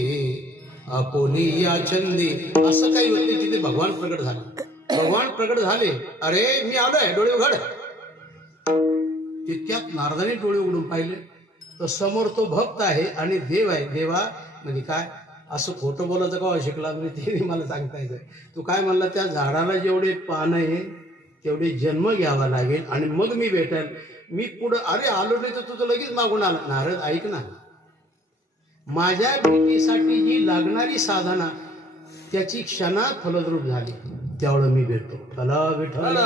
आपोली या छंदी. असं काही होते. तिथे भगवान प्रगट झाले. भगवान प्रगट झाले. अरे मी आलोय, डोळे उघड. तितक्यात नारदाने डोळे उघडून पाहिले तर समोर तो भक्त आहे आणि देव आहे. देवा म्हणजे काय, असं खोटं बोलायचं का शिकला म्हणजे ते मला सांगता येतं. तू काय म्हणला, त्या झाडाला जेवढे पानं आहे तेवढे जन्म घ्यावा लागेल आणि मग मी भेटेल. मी पुढं अरे आलो नाही तर तुझं लगेच मागून आला. नारद ऐक ना, माझ्या भेटीसाठी जी लागणारी साधना त्याची क्षणात फलद्रूप झाली. त्यावेळेला मी भेटतो. चला विठ्ठल.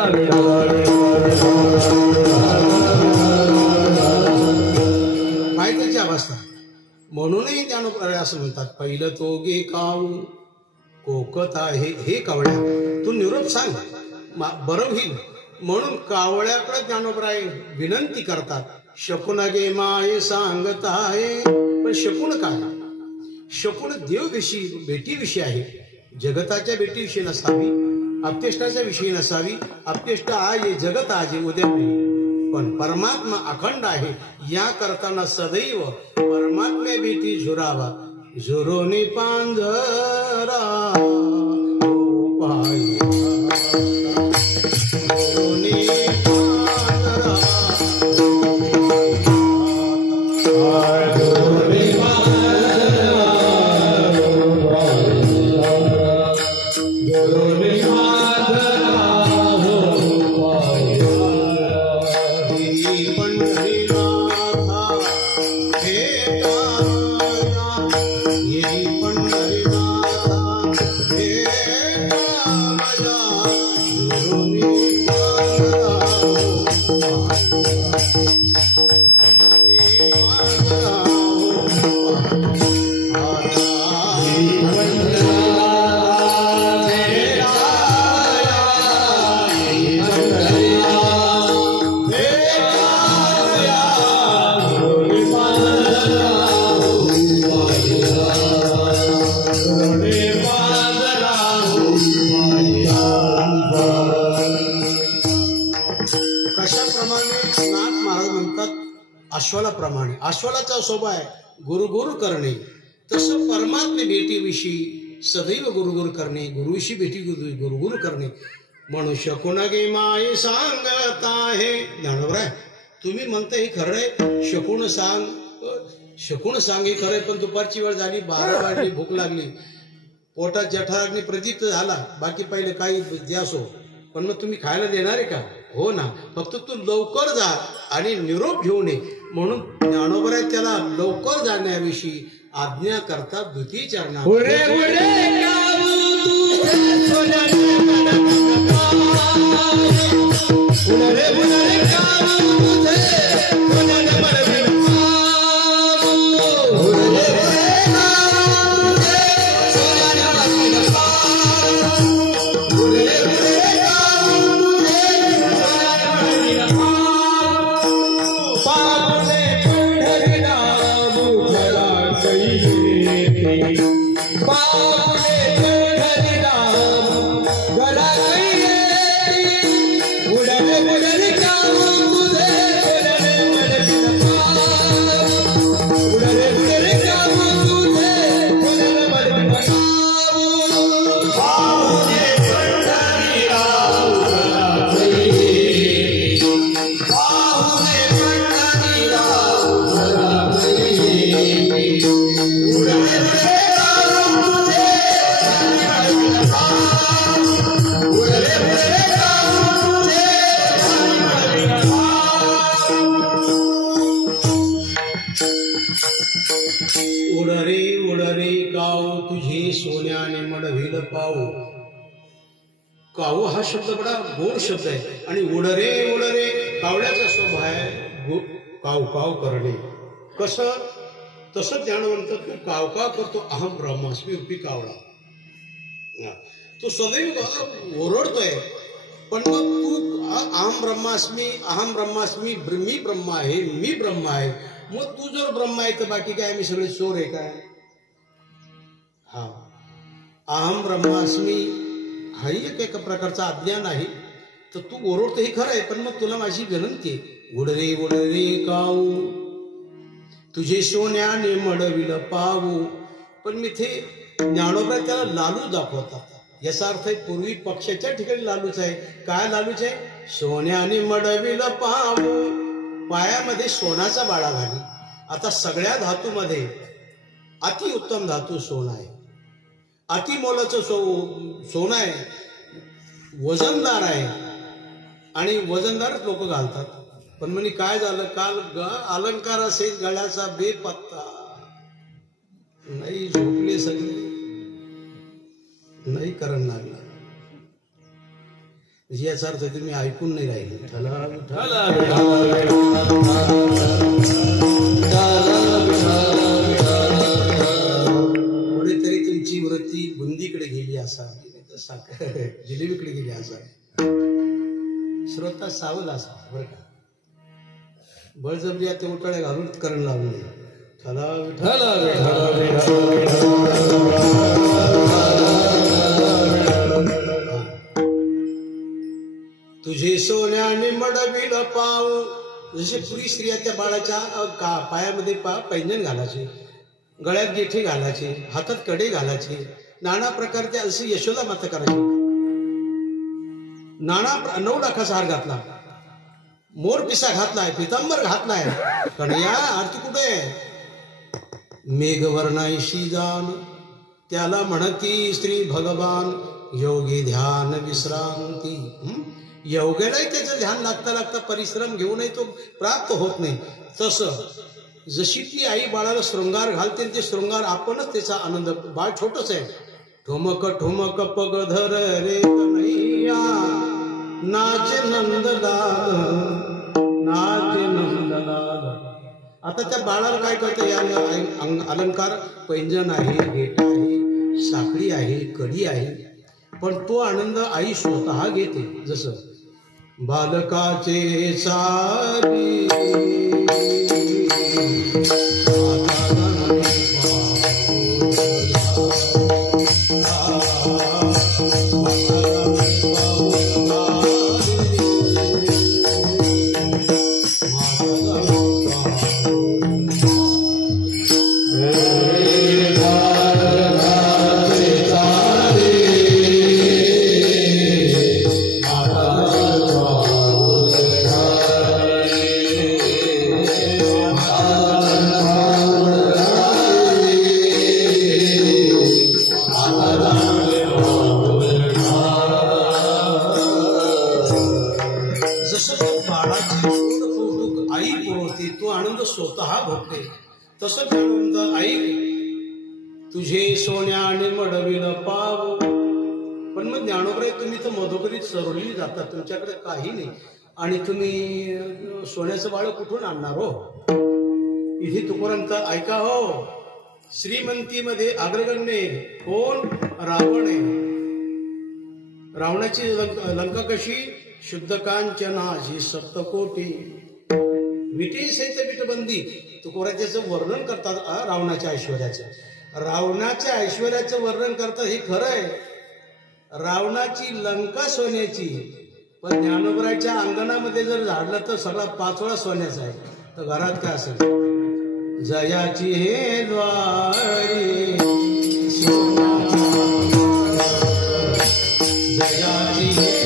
त्याची अवस्था. म्हणूनही ज्ञानोबा असं म्हणतात, पहिलं तो गे काऊ कोकत आहे. हे कावळ्या तू निरोप सांग, बरं होईल. म्हणून कावळ्याकडे ज्ञानोबराय विनंती करतात. शकुन गे माये सांगत आहे. पण शकुन काय. शकुन देवविषयी भेटीविषयी आहे. जगताच्या भेटीविषयी नसावी, अपतेष्टाच्या विषयी नसावी. अपतेष्ट आहे जगत आहे उद्या, पण परमात्मा अखंड आहे. या करताना सदैव परमात्म्या भेटी झुरावा. झुरोनी पांजरा अश्वालाप्रमाणे अश्वालाचा स्वभाव आहे गुरुगुरु करणे, तसं परमात्मे भेटीविषयी सदैव गुरुगुरु करणे, गुरुविषयी भेटी गुरुगुरु करणे. मनुष्य कोणागे माये सांगत आहे. ज्ञानोबा आहे तुम्ही म्हणता हे खरं आहे, शकून सांग हे खरं आहे, पण दुपारची वेळ झाली, 12 वाजली, भूक लागली, पोटात जठराग्नी प्रदीप्त झाला, बाकी पहिले काही द्यासो, पण मग तुम्ही खायला देणार आहे का? हो ना, फक्त तू लवकर जा आणि निरोप घेऊन ये. म्हणून ज्ञानोबा त्याला लवकर जाण्याविषयी आज्ञा करतात द्वितीय चरणात. उडरे काऊ तुझे सोन्याने मडविल पाऊ. काऊ हा शब्द बडा गोड शब्द आहे आणि उडरे उडरे कावळ्याचा स्वभाव आहे काव काव करणे. कसं तसं ज्ञानवंत तू काव काव करतो, अहम ब्रह्मास्मी रूपी कावळा. तो सदैव ओरडतोय, पण मग तू अहम ब्रह्मास्मी मी ब्रह्मा आहे, मी ब्रह्मा आहे. मग तू जर ब्रह्मा आहे तर बाकी काय आम्ही सगळे चोर आहे काय? हा, अहम ब्रह्मास्मी हाही एक प्रकारचा अज्ञान आहे. तर तू ओरडतो हे खरं आहे, पण मग तुला माझी विनंती आहे, उडरे उडरे काऊ तुझे सोन्याने मडविल पाऊ. पण मी ते ज्ञानोबा त्याला लालू दाखवतात. याचा अर्थ आहे पूर्वी पक्षाच्या ठिकाणी लालूच आहे. काय लालूच आहे? सोन्याने मडविल पाऊ, पायामध्ये सोन्याचा बाळा घाली. आता सगळ्या धातूमध्ये अतिउत्तम धातू सोना आहे, अति मोलाचं सोनं आहे, वजनदार आहे आणि वजनदारच लोक घालतात. पण म्हणे काय झालं, काल अलंकार असेल गळ्याचा बेपत्ता नाही, झोपले सगळे, नाही करण लागला. याचा अर्थ तुम्ही ऐकून नाही राहिले. कुठेतरी तुमची वृत्ती बुंदीकडे गेली असावी, नाही तर साखर जिलेबीकडे गेली असावी. श्रोता सावध असा बरं का, बळजबरी आता उठाळ्या घालून करण लावून नये. तुझे सोन्याने मडविल पाऊ. जसे पूर्वी स्त्रिया त्या बाळाच्या पायामध्ये पैंजण घालायचे, गळ्यात गेठे घालायचे, हातात कडे घालायचे, नाना प्रकारचे असे यशोदा माता करायची. नाना 9 लाखाचा हार घातला, मोर पिसा घातलाय, पितांबर घातलाय. कन्या आरती कुठे? मेघवर्णाईशी जान त्याला म्हणती श्री भगवान, योगी ध्यान विश्रांती. योग्यालाही त्याचं ध्यान लागता लागता परिश्रम घेऊनही तो प्राप्त होत नाही. तसं जशी ती आई बाळाला शृंगार घालते ते शृंगार आपणच त्याचा आनंद. बाळ छोटच आहे. ठुमक ठुमक पगधर रे कन्हैया, नाच नंदलाल नाच नंदलाल. आता त्या बाळाला काय कळतं? या अलंकार पैंजण आहे, गेट आहे, साखळी आहे, कडी आहे, पण तो आनंद आई स्वतः घेते. जसं बालकाचे सारी स्वतः भोगते. तसंच आनंद ऐक तुझे सोन्याने मडविल पाव. पण मग ज्ञानोबराय तुम्ही तर मधोकरीत सरवली जातात, तुमच्याकडे काही नाही आणि तुम्ही सोन्याचं बाळ कुठून आणणार हो? इथे तुकारांचा ऐका हो, श्रीमंतीमध्ये अग्रगण्य कोण? रावण आहे. रावणाची लंका कशी? शुद्ध कांचनाची सप्तकोटी विटी सहित विटबंदी. तुकोराच्याचं वर्णन करतात रावणाच्या ऐश्वर्याचं. रावणाच्या ऐश्वर्याचं वर्णन करतात हे खरं आहे. रावणाची लंका सोन्याची, पण ज्ञानोबराच्या अंगणामध्ये जर झाडलं तर सगळा 5 वेळा सोन्याचा आहे. तर घरात काय असेल? जयाची हे द्वारी जयाची हे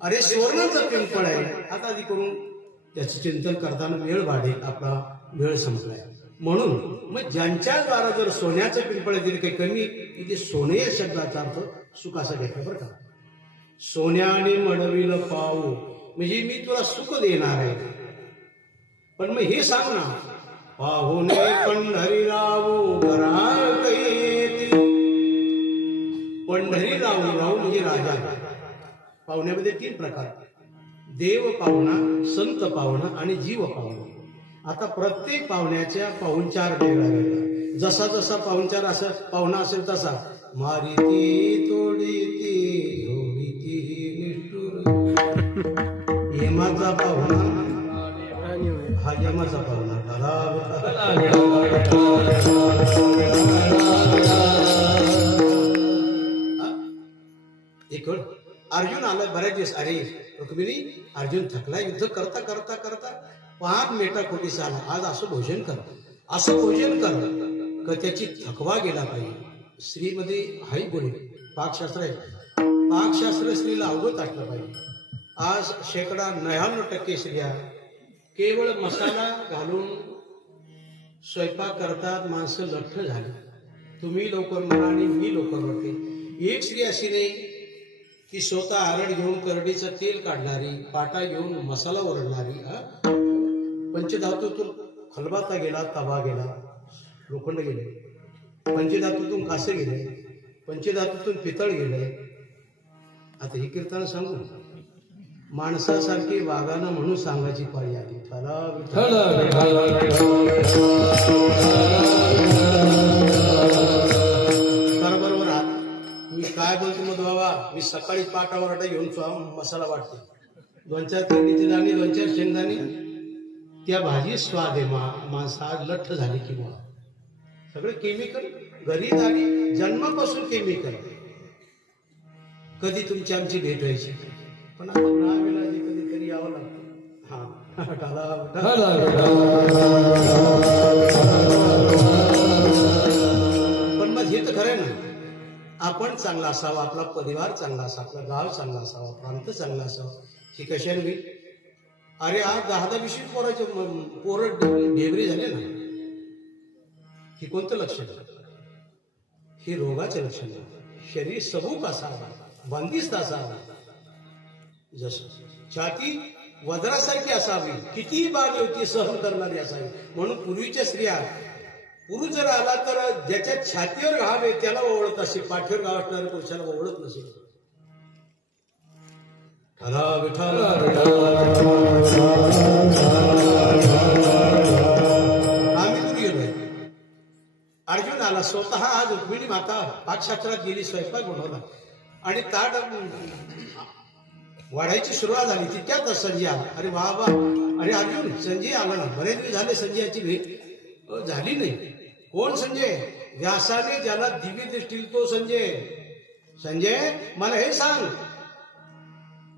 अरे सुवर्णाचं पिंपळ आहे. आता आधी करून त्याचं चिंतन करताना वेळ वाढेल, आपला वेळ संपलाय. म्हणून मग ज्यांच्या द्वारा जर सोन्याचं पिंपळ दिलं काही कमी, इथे सोने या शब्दाचा अर्थ सुख असा घेतला बरं का. सोन्याने मडविल पाहू म्हणजे मी तुला सुख देणार आहे. पण मग हे सांग ना, पाहुणे पंढरी राहू घरात येती. पंढरी राहू, राहू म्हणजे राजा. पाहुण्यामध्ये 3 प्रकार. देव पाहुणा, संत पाहुणा आणि जीव पाहुणा. आता प्रत्येक पाहुण्याच्या पाहुणचार वेगळा वेगळा. जसा जसा पाहुणचार असं पाहुणा असेल तसा मारिती तोडीती झोडीती निष्ठुर. यमाचा पाहुणा हा यमाचा पाहुणा. एक अर्जुन आला बऱ्याच दिवस. अरे रुक्मिणी, अर्जुन थकला युद्ध करता करता करता 5 मेटाकोटी आला. आज असं भोजन कर, असं भोजन कर का त्याची थकवा गेला पाहिजे. स्त्रीमध्ये हाही गुण पाकशास्त्र आहे. पाकशास्त्र स्त्रीला अवगत असलं पाहिजे. आज 99% स्त्रिया केवळ मसाला घालून स्वयंपाक करतात. माणसं लठ्ठ झाली. तुम्ही लवकर म्हणा आणि मी लवकर म्हणते. एक स्त्री अशी नाही की स्वतः आरड घेऊन करडीचं तेल काढणारी, पाटा घेऊन मसाला ओरडणारी. पंचधातूतून खलबाता गेला, तवा गेला, लोखंड गेले. पंचधातूतून कासे गेले, पंचधातूतून पितळ गेले. आता हे कीर्तन सांगू माणसासारखी वागानं म्हणून सांगायची पाळी आली. बरोबर आहात. मी काय बोलतो मग बाबा, मी सकाळी पाटावर घेऊन मसाला वाटते. 2-4 थंडीची दाणी, 2-4 शेंगदाणी, त्या भाजी स्वाद आहे. माणसा लठ्ठ झाली की मग सगळे केमिकल घरी झाली. जन्मापासून केमिकल. कधी तुमची आमची भेट व्हायची पण आता नावेलाजी कधीतरी यावं लागतं. पण मग हे तर खरं ना. आपण चांगला असावा, आपला परिवार चांगला असावा, आपला गाव चांगला असावा, प्रांत चांगला असावा. ही कशाने होईल? अरे आज 10-20 पोराचे पोरं ढेबरी झाले ना. ही कोणतं लक्षण? हे रोगाचे लक्षण. शरीर सबूक असावा, बंदिस्त असावा. जसं छाती वज्रासारखी असावी, कितीही बाग होती सहन करणारी असावी. म्हणून पूर्वीच्या स्त्रिया, पुरुष जर आला तर ज्याच्या छातीवर घाव आहे त्याला ओळखत असे, पाठीवर घाव असणाऱ्या पुरुषाला ओळखत नसे. आम्ही दूर गेलोय. अर्जुन आला स्वतः. आज रुक्मिणी माता पाकशास्त्रात गेली, स्वयंपाक बनवला आणि ताट वाढायची सुरुवात झाली. तितक्यात संजय आला. अरे वा वा, अरे अर्जुन, संजय आला ना. बरेच दिवस झाले संजयाची भेट झाली नाही. कोण संजय? व्यासाने ज्याला दिव्य दृष्टी तो संजय. संजय मला हे सांग,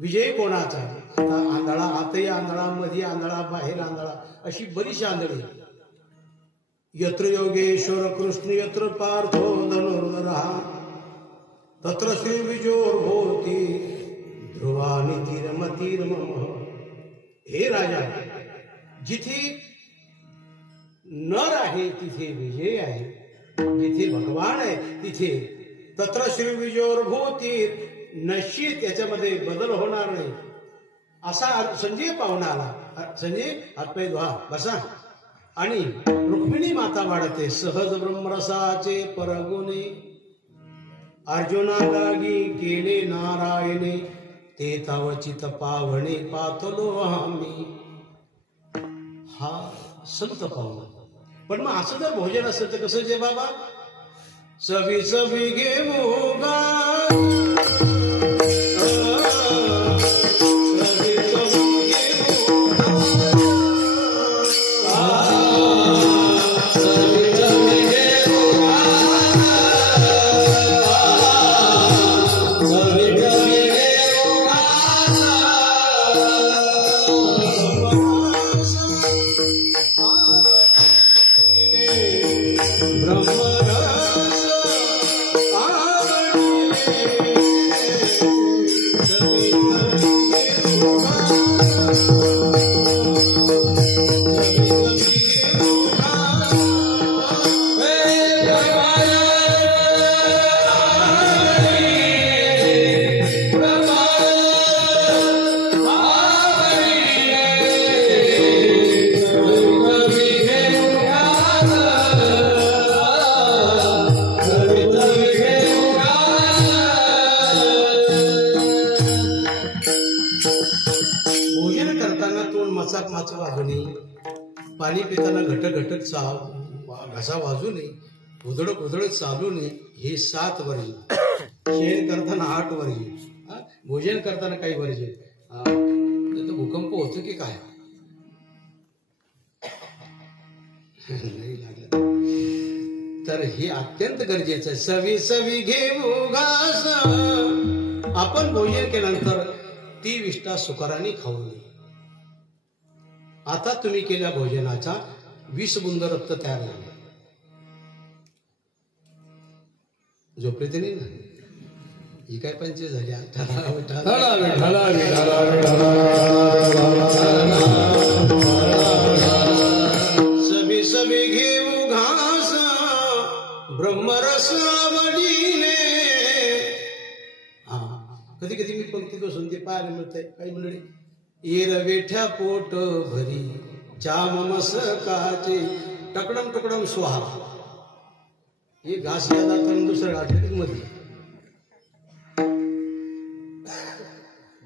विजय कोणाचा? आता आंधळा, आतही आंधळा, मध्ये आंधळा, बाहेर आंधळा, अशी बरीचशी आंधळी. यत्र योगेश्वर कृष्ण यत्र पार्थो धनुर्धरः तत्र श्री विजोर्भूती ध्रुवानी तीरमतीर्मम. हे राजा, जिथे नर आहे तिथे विजय आहे, जिथे भगवान आहे तिथे तत्र श्री विजोर्भूती, नश्चित त्याच्यामध्ये बदल होणार नाही. असा संजय पाहुणा आला. संजय हातपाय धुवा, बसा. आणि रुक्मिणी माता वाढते. सहज ब्रह्मरसाचे परगुणे अर्जुना लागी केले नारायणे, ते तावचित पावणे पातलो आम्ही. हा संत पाहुणा. पण मग असं जर भोजन असेल तर कसं जे बाबा? सवी सवी घेऊ गा पाणी पिताना घटक घटक घसा वाजू नये, उधळक उधळक चालू नये. हे 7 वर्ज. शेण करताना 8 वर्ज. भोजन करताना काही वर्ज. भूकंप होतो की काय नाही लागलं तर हे अत्यंत गरजेचं आहे. सवी सवी घेऊ घास. आपण भोजन केल्यानंतर ती विष्ठा सुकाराने खाऊ नये. आता तुम्ही केल्या भोजनाचा 20 बुंद रक्त तयार झाले. झोपले ते नाही ना. ही काय पंच झाली. सभी सभी घेऊ घास ब्रह्मरस आवडीने. कधी कधी मी पंक्ती बसून ते पाहायला मिळतंय. काही मंडळी येर वेठ्या पोट भरी चाम मसकाचे टकडम टकडम स्वाहा. हे घास याद आता दुसऱ्या आठवड्यात मध्ये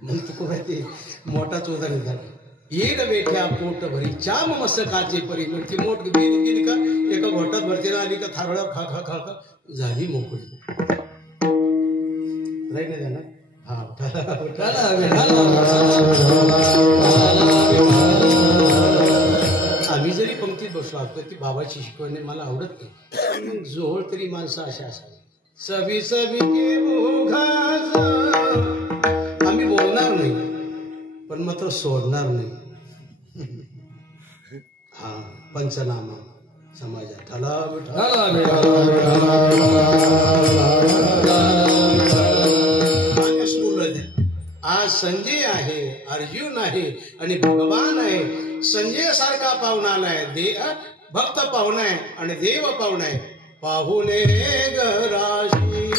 मग ते मोठाच उदाहरण झालं. येड वेठ्या पोट भरी चाम मसकाचे परी. मग ती मोठ गेली का एका घोटात भरती आली का थारळ खा खा खा खा झाली मोकळी. राईट नाही जाणार. आम्ही जरी पंक्तीत बसलो असतो ती बाबाची शिकवणे मला आवडत नाही. मग जोहळ तरी माणसं अशा असावी. सभी सभी घेऊ घास. आम्ही बोलणार नाही पण मात्र सोडणार नाही. पंचनामा समाजात आज संजय आहे, अर्जुन आहे आणि भगवान आहे. संजय सारखा पाहुणा नाही, भक्त पाहुणा आहे आणि देव पाहुणा आहे. पाहुणे घराशी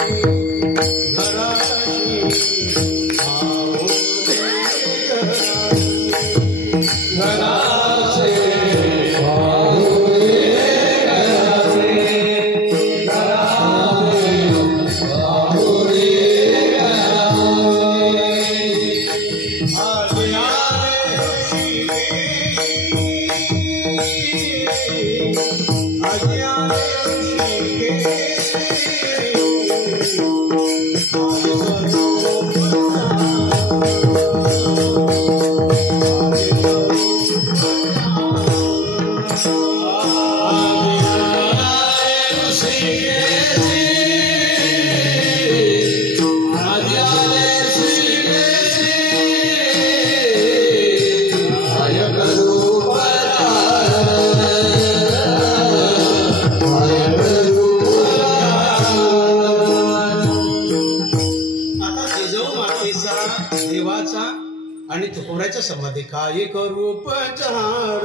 घराशी आणि तुकोऱ्याच्या संबंधी काय करू उपचार.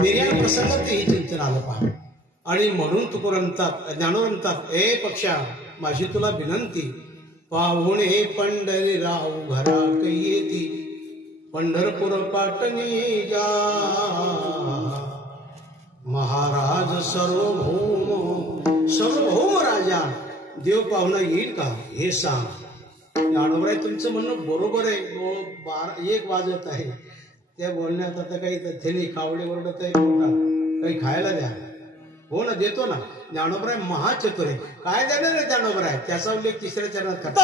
निर्याण प्रसंगात हे चिंतन आलं पहा. आणि म्हणून तुकोरंतात ज्ञानोरंतात ए पक्षा माझी तुला विनंती. पाहुणे पंढरीराव घरा येती पंढरपूर पाटणी जा. महाराज सार्वभौम सार्वभौम राजा देव पाहुणा येईल का हे सांग. ज्ञानोबराय तुमचं म्हणणं बरोबर आहे. 1 वाजत आहे. त्या बोलण्यात आता काही थेली कावडे ओरडत आहे. काही खायला द्या. हो ना देतो ना. ज्ञानोबराय महाचतुर आहे. काय देणार आहे ज्ञानोबराय त्याचा उल्लेख 3ऱ्या चरणात करतात.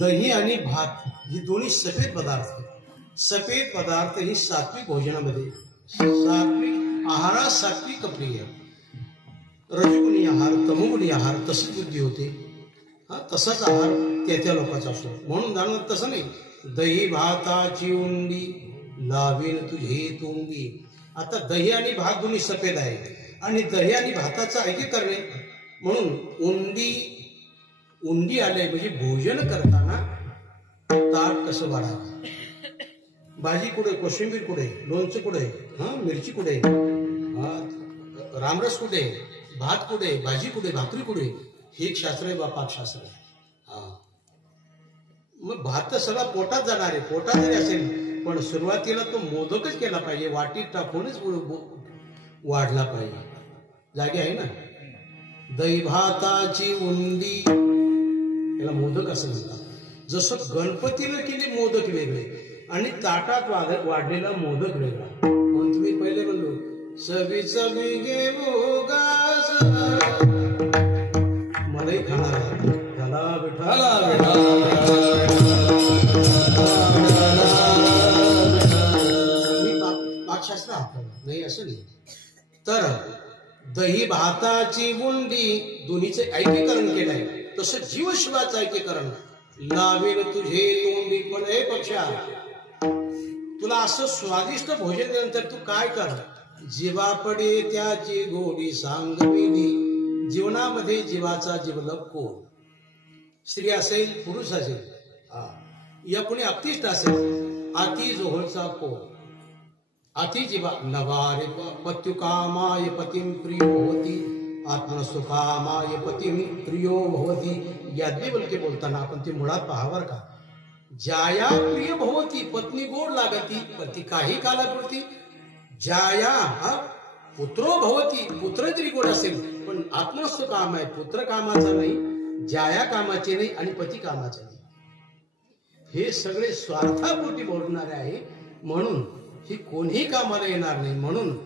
दही आणि भात ही दोन्ही सफेद पदार्थ. सफेद पदार्थ ही सात्विक भोजनामध्ये, सात्विक आहारात सात्विक प्रिय. रजगुणी आहार, तमोगुणी आहार तशी बुद्धी होते. हा तसाच आहार त्या लोकांचा असतो. म्हणून जाणवत तसं नाही. दही भाताची उंडी लावीन तुझे तोंडी. आता दही आणि भात दोन्ही सफेद आहे आणि दही आणि भाताचं ऐके करणे म्हणून उंडी आले म्हणजे भोजन करताना ताट कसं वाढावं. भाजी कुठे, कोशिंबीर कुठे, लोणचं कुठे, मिरची कुठे, रामरस कुठे, भात कुठे, भाजी कुठे, भाकरी कुठे, हे एक शास्त्र आहे बा, पाकशास्त्र आहे. मग भात तर सगळा पोटात जाणार आहे. पोटात जरी असेल पण सुरुवातीला तो मोदकच केला पाहिजे, वाटीत टाकूनच वाढला पाहिजे. जागे आहे ना. दही भाताची उंडी याला मोदक असं म्हणतात. जसं गणपतीला केले मोदक वेगळे आणि ताटात वाढलेला मोदक वेगळा. म्हणून तुम्ही पहिले म्हणलो सवी सवी गे भोगास मलाही खाणार त्याला पाकशास्त्र आपल्याला नाही असं नाही. तर दही भाताची गुंडी दोन्हीचे ऐक्यकरण केलं आहे. तसं जीवशिवाचं ऐक्यकरण लावेल तुझे तोंडी. पण हे पक्षा तुला असं स्वादिष्ट भोजन दिल्यानंतर तू काय कर, जीवा पडे त्याची गोडी सांगविली. जीवनामध्ये जीवाचा जीवलग कोण, स्त्री असेल पुरुष असेल, या कोणी अप्तिष्ट असेल, अति जोहळचा कोण. अति जीवा नवारे पत्युकामाय पतिम प्रियो होती आत्मसुकामाय पतिम प्रियो भवती. याज्ञवल्क्य बोलताना आपण ते मुळात पाहावर का. ज्याया प्रिय भवती पत्नी गोड लागती पती काही कालापुरती. ज्याया पुत्रो भवती पुत्र जरी गोड असेल पण आत्मस्थ काम आहे, पुत्र कामाचा नाही, ज्याया कामाचे नाही आणि पती कामाचे नाही. हे सगळे स्वार्थापोटी बोलणारे आहे. म्हणून ही कोणीही कामाला येणार नाही. म्हणून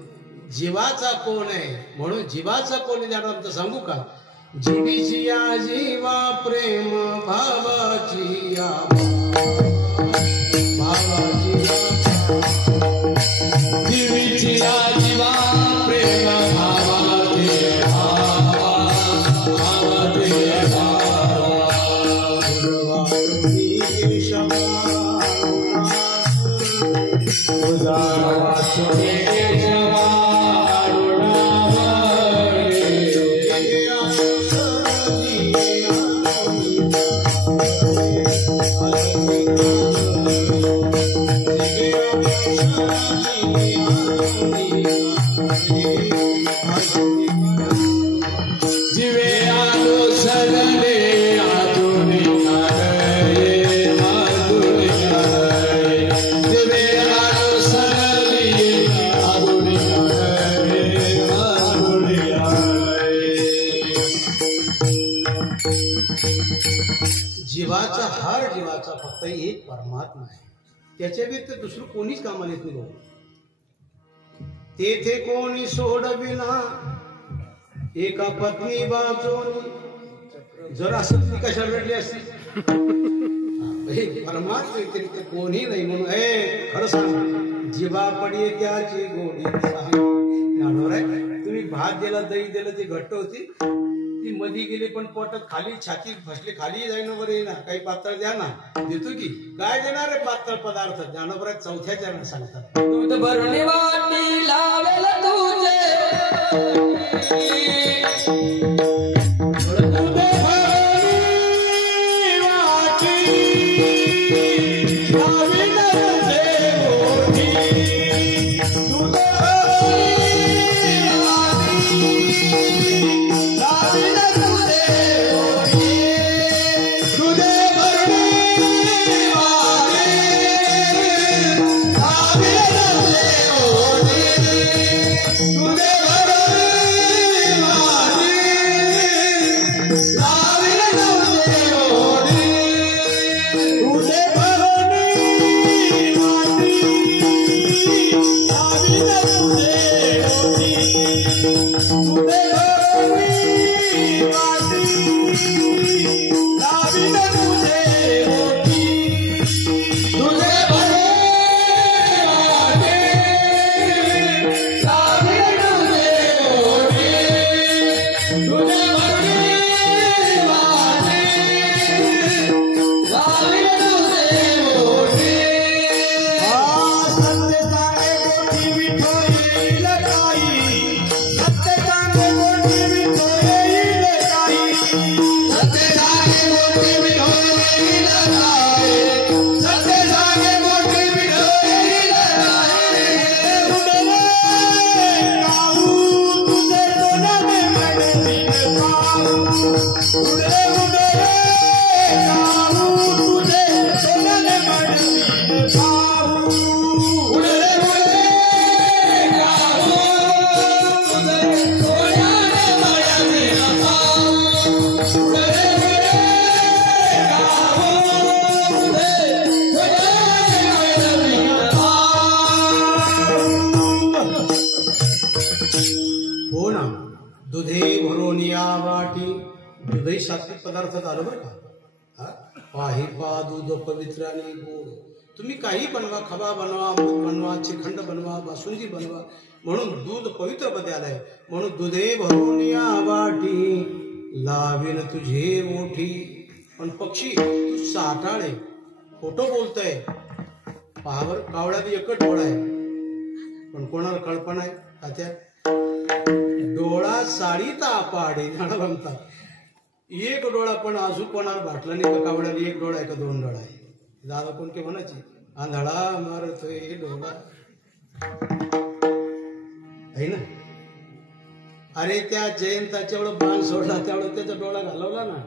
जीवाचा कोण आहे, म्हणून जीवाचा कोण जाणार सांगू का. जीवीची या जीवा प्रेम भावाची या भावाची जीवीची या जीवा प्रेम भावाची जीवाचा हर जीवाचा फक्त एक परमात्मा आहे. त्याच्या व्यतिरिक्त दुसरं कोणीच कामाला येत नाही. तेथे कोणी सोडविना एका पत्नी बाजून. जर असं ती कशाला रडली असती. परमात्मा व्यतिरिक्त कोणी नाही. म्हणून खरं सांग जीवा पडी त्याची गोडी सांग. तुम्ही भात दिला दही दिलं ती घट्ट होती, ती मधी गेली पण पोटात खाली छाती फसली खाली जाईन वर येईना. काही पातळ द्या ना, देतो की काय देणार आहे पातळ पदार्थ. ज्ञानोबा चौथ्या चरणात सांगतात दूध भरणी वाटी लावेल तुझे Today, पदार्थात आलं बरं का. पाही पा दूध पवित्र आणि गोड. तुम्ही काही बनवा, खवा बनवा, अमृत बनवा, श्रीखंड बनवा, बासुंदी बनवा, म्हणून दूध पवित्र मध्ये आलंय. म्हणून दुधे भरून या वाटी लावीन तुझे मोठी. पण पक्षी तू साठाळे, खोटं बोलतय. पाहावर कावळ्यात एकच डोळा आहे, पण कोणाला कल्पना आहे तात्या? डोळा साडीता पाडे जाणं म्हणतात. एक डोळा पण अजून कोणाला भाटला नाही का कावळ्याला एक डोळा आहे का दोन डोळा आहे? दादा कोण के म्हणायची आंधळा मारतोय डोळा आहे ना. अरे त्या जयंताच्या वेळेला बाण सोडला त्यावेळेला त्याचा डोळा घालवला ना.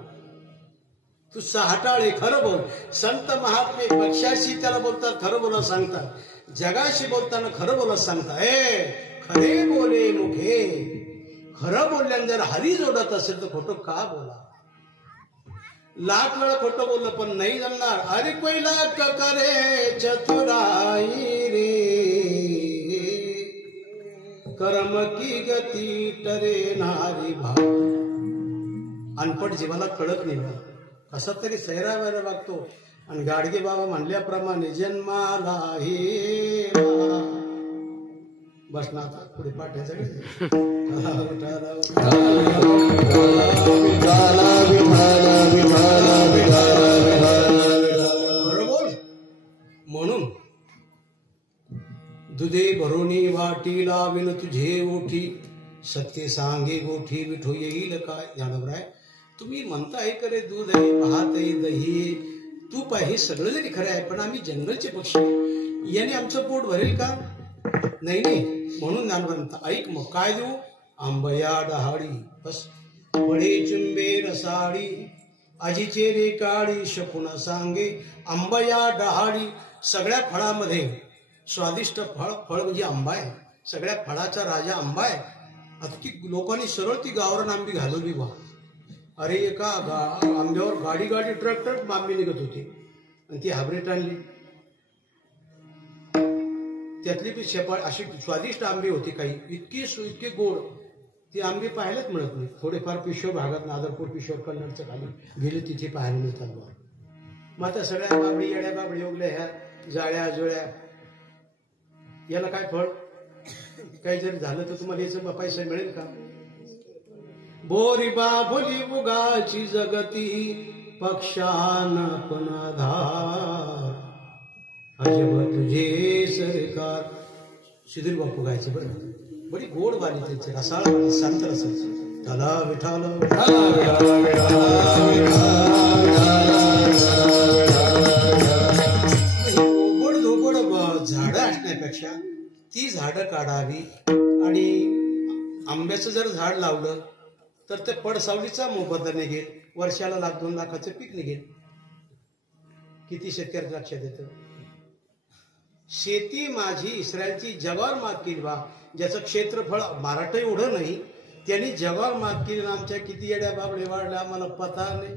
तू साहटाळे खरं बोल. संत महात्मे पक्षाशी त्याला बोलतात खरं बोला सांगतात, जगाशी बोलताना खरं बोलत सांगतात. खरे बोले मुखे. खरं बोलल्याने जर हरी जोडत असेल तर खोटं का बोला? लाख वेळा खोटं बोललं पण नाही जमणार. अरे कोई लाख करे चतुराई रे, कर्म की गती टरे नारी भाव. अनपट जीवाला कळत नाही बा. कसा तरी सैरा वैरा वागतो. आणि गाडगे बाबा म्हणल्याप्रमाणे जन्माला हे बसना. आता पुढे पाठायचं बरोबर. म्हणून दुधे भरोनी वाटी लावीन तुझे ओठी, सत्य सांगे गोठी विठो येईल काय. जाणवर आहे तुम्ही म्हणताय करे दूध आहे, भात आहे, दही, तूप आहे, हे सगळं जरी खरं आहे, पण आम्ही जंगलचे पक्षी, याने आमचं पोट भरेल का? नाही नाही. म्हणून ज्ञानवंत ऐक मग काय देऊ? आंबया डहाळी बस, फळे चुंबे रसाळी, आजीचे रे काळी शकुन सांगे. आंबया डहाळी, सगळ्या फळामध्ये स्वादिष्ट फळ म्हणजे आंबा आहे. सगळ्या फळाचा राजा आंबा आहे. आता ती लोकांनी सरळ ती गावरान आंबी घालवली बा. अरे एका आंब्यावर गाडी गाडी ट्रक ट्रक आंबी निघत होती आणि ती हायब्रिड आणली. त्यातली ती शेपाळ अशी स्वादिष्ट आंबी होती. काही इतके गोड ती आंबी पाहायलाच मिळत नाही. थोडेफार पिशोर भागात, नादरपूर पिशोर कन्नडच्या खाली गेली तिथे पाहायला मिळतात बा. मग आता सगळ्या बाबडी येड्या बाबडी उगल्या ह्या जाळ्या जुळ्या, याला काय फळ? काही जरी झालं तर तुम्हाला याचा पैसा मिळेल का? बोरी बाभुली उगाची जगती पक्षान पण आधार, अजब तुझे सरकार. शिदूर बापू गायचे बरं, बरी गोड वाली त्याची, रसाळ वाली, संत रसाची. त्याला विठाल गोड धोबड झाडं असण्यापेक्षा ती झाडं काढावी. आणि आंब्याचं जर झाड लावलं तर ते पडसावलीचा मोबदला निघेल. वर्षाला 1-2 लाखाचं पीक निघेल. किती शेतकऱ्याचं लक्षात येतं? शेती माझी इस्रायलची जवार माग केली बा. ज्याचं क्षेत्रफळ मराठा एवढं नाही, त्यांनी जवार माग केली. आमच्या किती येड्या बाबडे वाढल्या आम्हाला पता नाही.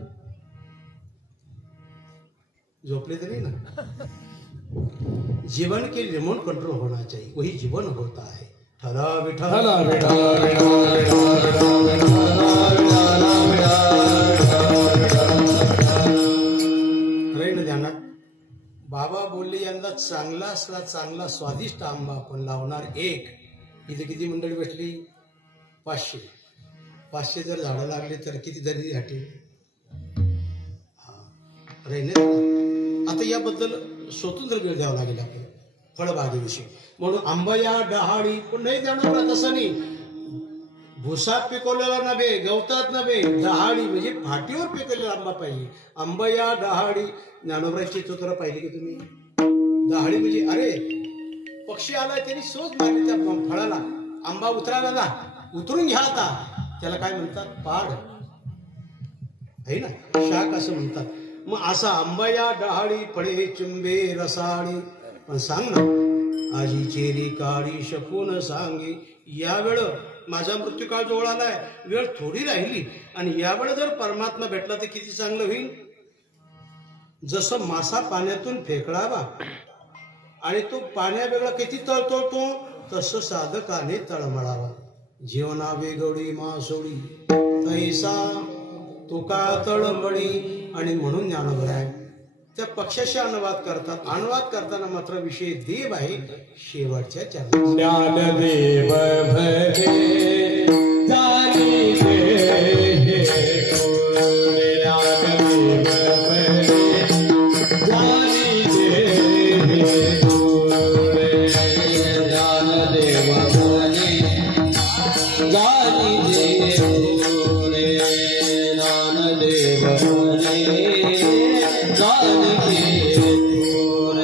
झोपले तरी ना. जीवन के रिमोट कंट्रोल होना चाहिए, वही जीवन होता है. ठरा विठा ध्यानात. बाबा बोलले यंदा चांगला असला चांगला स्वादिष्ट आंबा आपण लावणार. एक इथे किती मंडळी बसली? 500 जर झाडं लागली तर किती तरी घाटे. आता याबद्दल स्वतंत्र वेळ द्यावा लागेल आपण फळबागेविषयी. म्हणून आंबया डहाळी पण नाही देणार. तसं नाही, भुसात पिकवलेला नव्हे, गवतात नव्हे, डहाळी म्हणजे फाटीवर पिकवलेला आंबा पाहिजे. आंबया डहाळी. ज्ञानोबराची चित्र पाहिली की तुम्ही? डहाळी म्हणजे अरे पक्षी आलाय त्यांनी सोच मारली त्या फळाला. आंबा उतरायला उतरून घ्या आता. त्याला काय म्हणतात? पाड आहे ना, शाक असं म्हणतात. मग असा आंबया डहाळी, फळे चुंबे रसाळी. पण सांग ना, आजी चेरी काळी शकून सांगे. यावेळ माझा मृत्यूकाळ जवळ आलाय, वेळ थोडी राहिली आणि यावेळेस जर परमात्मा भेटला तर किती चांगलं होईल. जसं मासा पाण्यातून फेकळावा आणि तो पाण्या वेगळा किती तळतळतो, तसं साधकाने तळमळावा. जीवना वेगळी मासोळी तैसा तुका तळमळी आणि म्हणून ज्ञानोबराय त्या पक्षाशी अनुवाद करतात. अनुवाद करताना मात्र विषय देव आहे शेवटच्या चरणात. ज्ञानदेव भजे जानी दे ज्ञानदेव भजे जानी दे ज्ञानदेव भजे जानी दे ज्ञानदेव भजे जानी दे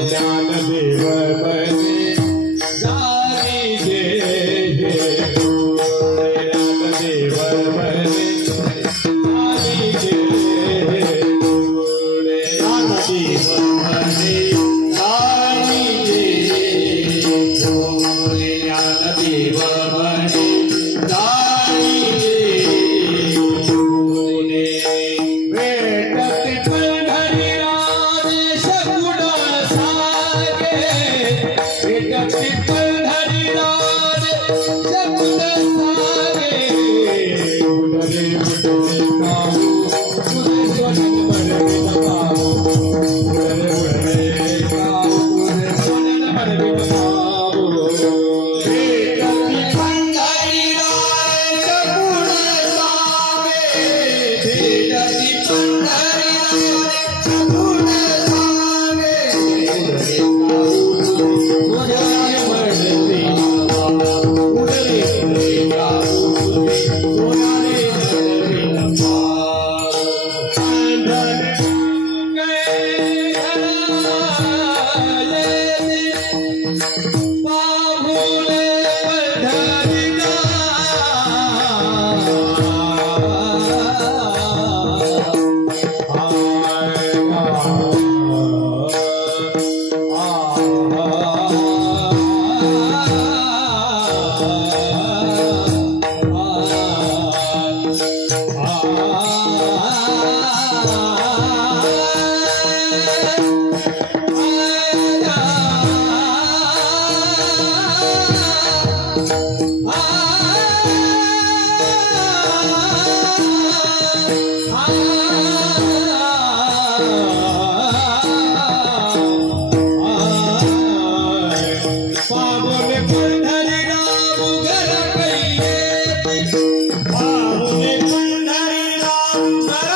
ज्ञानदेव भजे जानी दे ज्ञानदेव भजे जानी दे ज्ञानदेव भजे जानी दे ज्ञानदेव भजे जानी दे वेटती पंढरी राज सगुण सागे वेटती पंढरी राज सगुण सागे उडरे उडरे काऊ उडरे सोनन बडवे काऊ उडरे उडरे काऊ उडरे सोनन बडवे काऊ वेटती पंढरी राज सगुण सागे वेटती पंढरी राज सगुण सागे उडरे सोनारे बडवे काऊ उडरे उडरे काऊ सोनारे बडवे काऊ पंढरी गए घराले पाहुणे पंढरीला पाहुणे पंढरी राम घर कैयेती पाहुणे पंढरी राम घर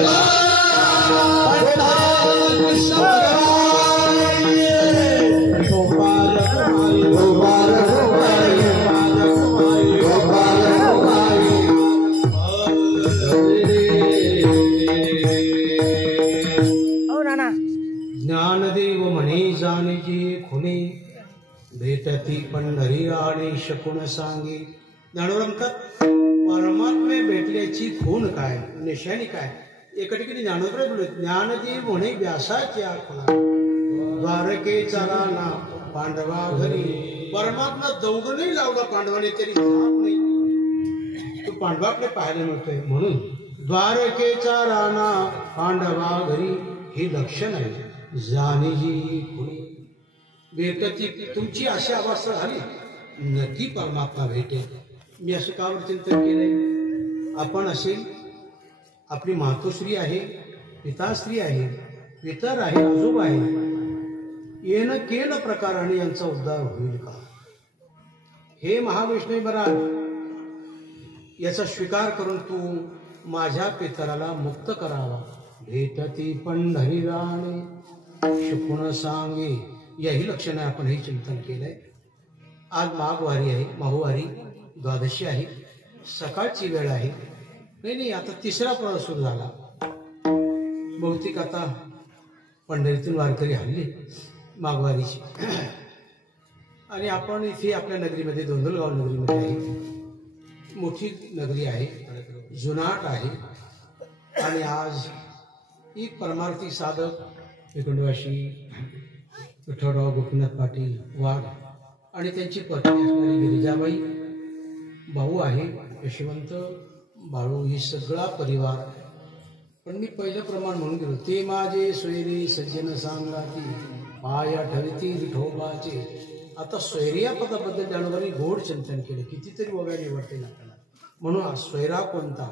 Hare म्हणे जाणजी खुणे भेटती पंढरी राणे शकून सांगे. ज्ञानोबा म्हणतात परमात्मे भेटल्याची खूण काय, निशाणी काय. एका ठिकाणी ज्ञानोबा बोलले ज्ञानजी म्हणे व्यासाच्या खुणा द्वारकेचा राणा पांडवा घरी. परमात्मा दौड नाही लावला पांडवाने तरी नाही, तो पांडवाकडे पाहायला मिळतोय. म्हणून द्वारकेचा राणा पांडवा घरी हे लक्षण आहे. जाणजी खुणे भेटती, तुमची अशी अवस्था झाली नक्की परमात्मा भेटेल. मी असं का चिंतन केलंय. आपण असेल, आपली मातोश्री आहे, पिताश्री आहे, पितर आहे, आजोबा आहे, येणं केलं प्रकाराने यांचा उद्धार होईल का. हे महाविष्णू बरा याचा स्वीकार करून तू माझ्या पितराला मुक्त करावा. भेटती पंढरी राणे शकून सांगे, याही लक्षणे आपण हे चिंतन केलंय. आज माघवारी आहे, माहुवारी द्वादशी आहे, सकाळची वेळ आहे. नाही आता तिसरा प्रवास सुरू झाला. बहुतेक आता पंढरीतून वारकरी हल्ले माघवारीची. आणि आपण इथे आपल्या नगरीमध्ये धोंडलगाव नगरीमध्ये आहे. मोठी नगरी आहे, जुनाट आहे. आणि आज एक परमार्थी साधक विकुंडवाशी विठ्ठलराव गोपीनाथ पाटील वाघ आणि त्यांची पत्नी असणारी गिरिजाबाई, भाऊ आहे यशवंत, बाळू, ही सगळा परिवार. पण मी पहिलं प्रमाण म्हणून गेलो, ते माझे सोयरे सज्जन सांगाती पाया ठरती विठोबाचे. आता सोयरे या पदाबद्दल ज्ञानोबांनी गोड चिंतन केलं. कितीतरी वगळ्या निवडते आपल्याला. म्हणून हा सोयरा कोणता,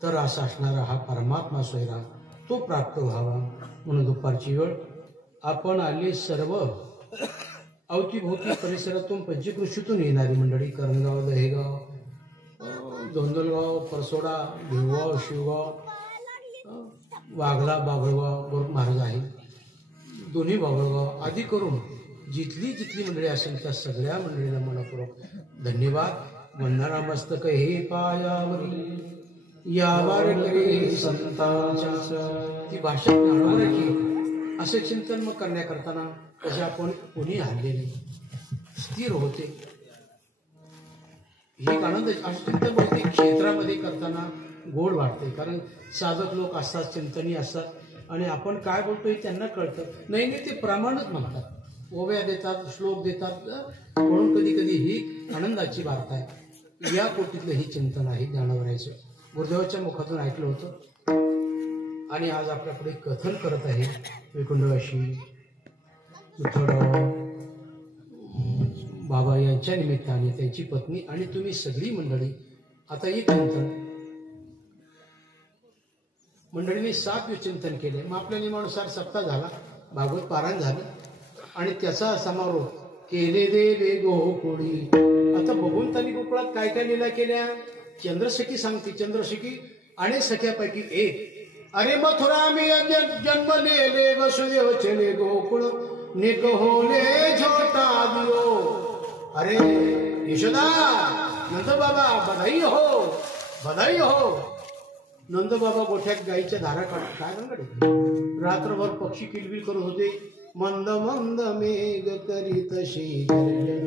तर असा असणारा हा परमात्मा सोयरा तो प्राप्त व्हावा. म्हणून दुपारची वेळ आपण आले सर्व अवतीभोवती परिसरातून पंचकृषीतून येणारी मंडळी, करणगाव, दहेगाव, धोंदलगाव, परसोडा, भिवगाव, शिवगाव, वाघला, बाभळगाव, गोरख महाराज आहे, दोन्ही बाभळगाव आदी करून जिथली जिथली मंडळी असेल त्या सगळ्या मंडळीला मनपूर्वक धन्यवाद. वंदना मस्तक हे पायावरी यावर करे संतांच्या. ती भाषा ज्ञानोबाची असे चिंतन मग करण्याकरताना तसे आपण कोणी हल्लेले स्थिर होते. हे आनंद असं चिंतन बहुतेक क्षेत्रामध्ये करताना गोड वाटते. कारण साधक लोक असतात, चिंतनी असतात आणि आपण काय बोलतोय त्यांना कळतं. नाही ते प्रमाणच म्हणतात, ओव्या देतात, श्लोक देतात. म्हणून कधी कधी ही आनंदाची वार्ता आहे. या कोटीतलं ही चिंतन आहे ज्ञानोबरायचं. गुरुदेवाच्या मुखातून ऐकलं होतं आणि आज आपल्याकडे कथन करत आहे विकुंडवाशी विठ्ठलराव बाबा यांच्या निमित्ताने, त्यांची पत्नी आणि तुम्ही सगळी मंडळी. आता एक चिंतन मंडळीने 7 दिवस चिंतन केले. मग आपल्या नियमानुसार सप्ताह झाला, भागवत पारायण झालं आणि त्याचा समारोप केले देवे गोकुळी. आता भगवंतांनी गोकुळात काय काय लीला केल्या चंद्रसखी सांगते. चंद्रसखी अनेक सख्यापैकी एक. अरे मथुरा मी जन्मलेले वसुदेव चले गोकुळ निक होले छोटा दियो. अरे यशोदा, नंद बाबा बधाई हो, बधाई हो. नंद बाबा गोठ्यात गाईच्या धारा काढत काय रंगडे. रात्रभर पक्षी किलबिल करत होते. मंद मंद मेघ करीत शे गर्जन.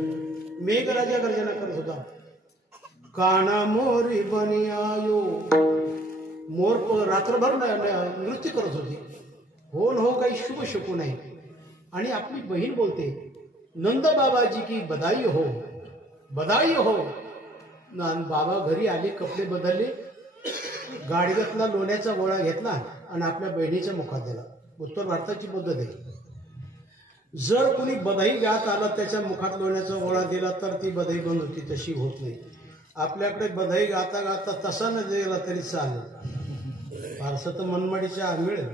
मेघराजा गर्जना करत होता. काना मोरी बनी आयो. मोर रात्रभर नृत्य करत होते. हो न हो काही शुभ शकू नये. आणि आपली बहीण बोलते नंद बाबाजी की बधाई हो, बधाई हो. बाबा घरी आले, कपडे बदलले, गाडग्यातला लोण्याचा गोळा घेतला आणि आपल्या बहिणीच्या मुखात दिला. उत्तर भारताची पद्धत आहे. जर कोणी बधाई गात आला त्याच्या मुखात लोण्याचा गोळा दिला तर ती बधाई बंद होती, तशी होत नाही. आपल्याकडे बधाई गाता गाता तसा न दिला तरी चालेल. फारसं तर मनमाडीच्या मिळेल.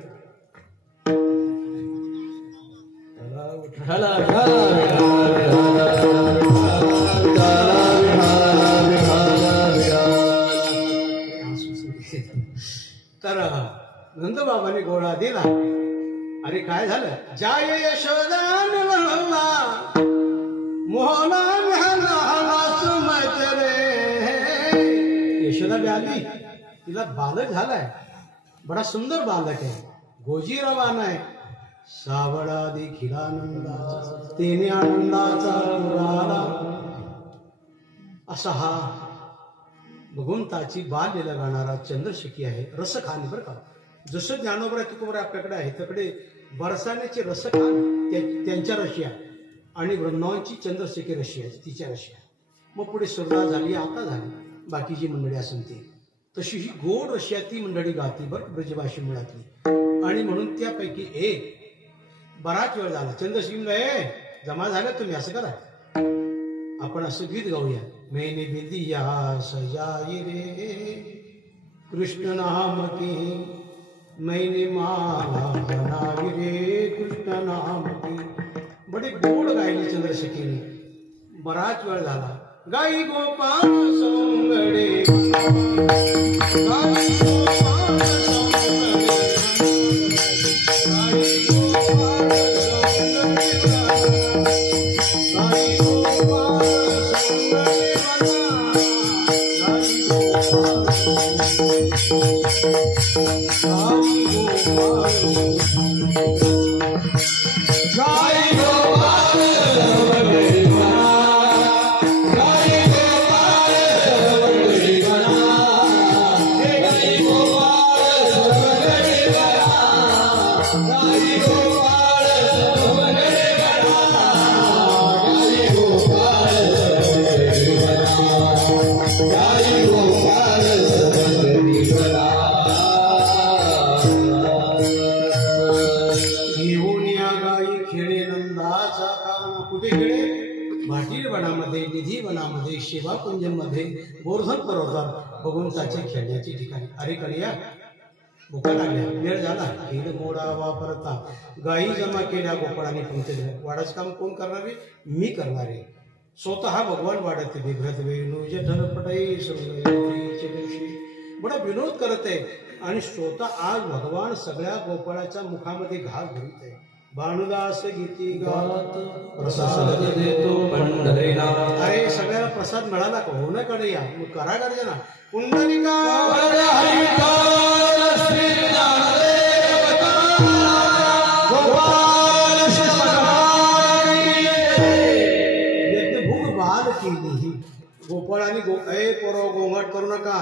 तर नंदबाबाने गोळा दिला. अरे काय झालं. जाय यशोदा मोहना यशोदा व्याधी, तिला बालक झालाय. बडा सुंदर बालक आहे, गोजी रवाना आहे, सावळा देखील आनंदाचा तेने आनंदाचा पुराला. असा हा भगवंताची बाललीला गाणारा चंद्रशेखी आहे. रसखान बरं का. जसं ज्ञानोबरा तुकोबरा आपल्याकडे आहे त्याकडे बरसाण्याचे रसखान त्यांच्या रशिया आणि वृंदावनची चंद्रशेखी रशिया तिच्या रशिया. मग पुढे सुरुवात झाली आता झाली बाकीची मंडळी असेल ती तशी ही गोड रशिया ती मंडळी गाती बरं ब्रजभाषी मुळातली. आणि म्हणून त्यापैकी एक बराच वेळ झाला चंद्रशेखी जमा झालं तुम्ही असं करा आपण असं गीत गाऊया. मैंने बिंदिया सजाई रे कृष्ण नाम की मैंने माला बनाई रे कृष्ण नाम की. बडे गोड गायले चंद्रशेखीने. बराच वेळ झाला गाई गोपाल सोंगडे गाई गोपाल मध्ये गोवर्धन पर्वतावर भगवंताचे खेळण्याची ठिकाणी. अरे कलिया भुका लागल्या वेळ झाला खीर मोडा वापरता गायी जमा केल्या गोपाळाने पंक्ती दिल्या. वाडाच काम कोण करणार आहे मी करणार आहे. स्वतः भगवान वाढत बिघ्रत वेणू जठर पटाई दिवशी बडा विनोद करत आहे आणि स्वतः आज भगवान सगळ्या गोपाळाच्या मुखामध्ये घास घालत आहे. भानुदास गीती गात प्रसाद देतो पंढरीनाथ. अरे सगळ्याला प्रसाद मिळाला का हो ना कडे या मग करा गर्जना पुंडलिका यज्ञभूक बाल केली गोपाळाने ए पोरो गोंगाट करू नका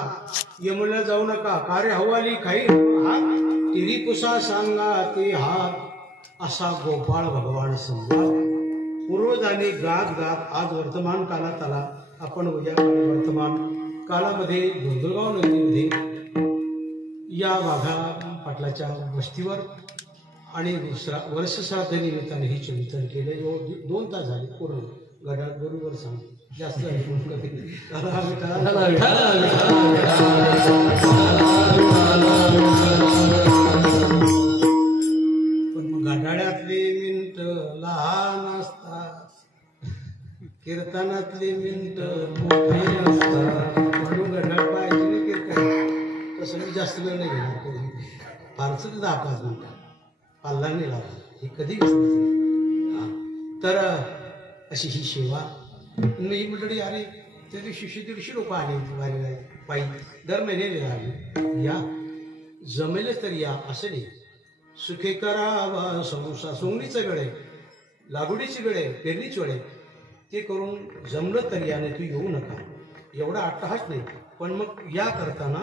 यमुनेला जाऊ नका कार्य हवाली काही हात तिरी पुसा सांगा ते हात असा गोपाळ भगवान संभाळ. पूर्वजांनी गात गात आज वर्तमान काळात आला. आपण उद्या वर्तमान काळामध्ये धुंदुरगाव नदीमध्ये या वाघा पाटलाच्या वस्तीवर आणि वर्षश्राद्ध निमित्ताने ही चिंतन केले. 2 तास झाले पूर्ण गडा बरोबर सांगतो जास्त घड्याळ्यातली मिनिट लहान असतात कीर्तनातली मिनिट मोठी असतात म्हणून घड्याळ पाहिजे ना कीर्तन तसं मी जास्त वेळ नाही घेणार कधी फारच 10-5 मिनिटं पाल्ला नाही लावला हे कधी तर अशी ही सेवा ही मंडळी. अरे त्या दिवशी 150 लोक आले पायी दर महिन्याने आले. या जमेलच तरी या असं नाही. सुखे करावा संसार सोंगणीचं वेळ आहे लागवडीची वेळ आहे पेरणीची वेळ आहे ते करून जमलं तरी याने तू येऊ नका एवढा अट्टहास नाही. पण मग या करताना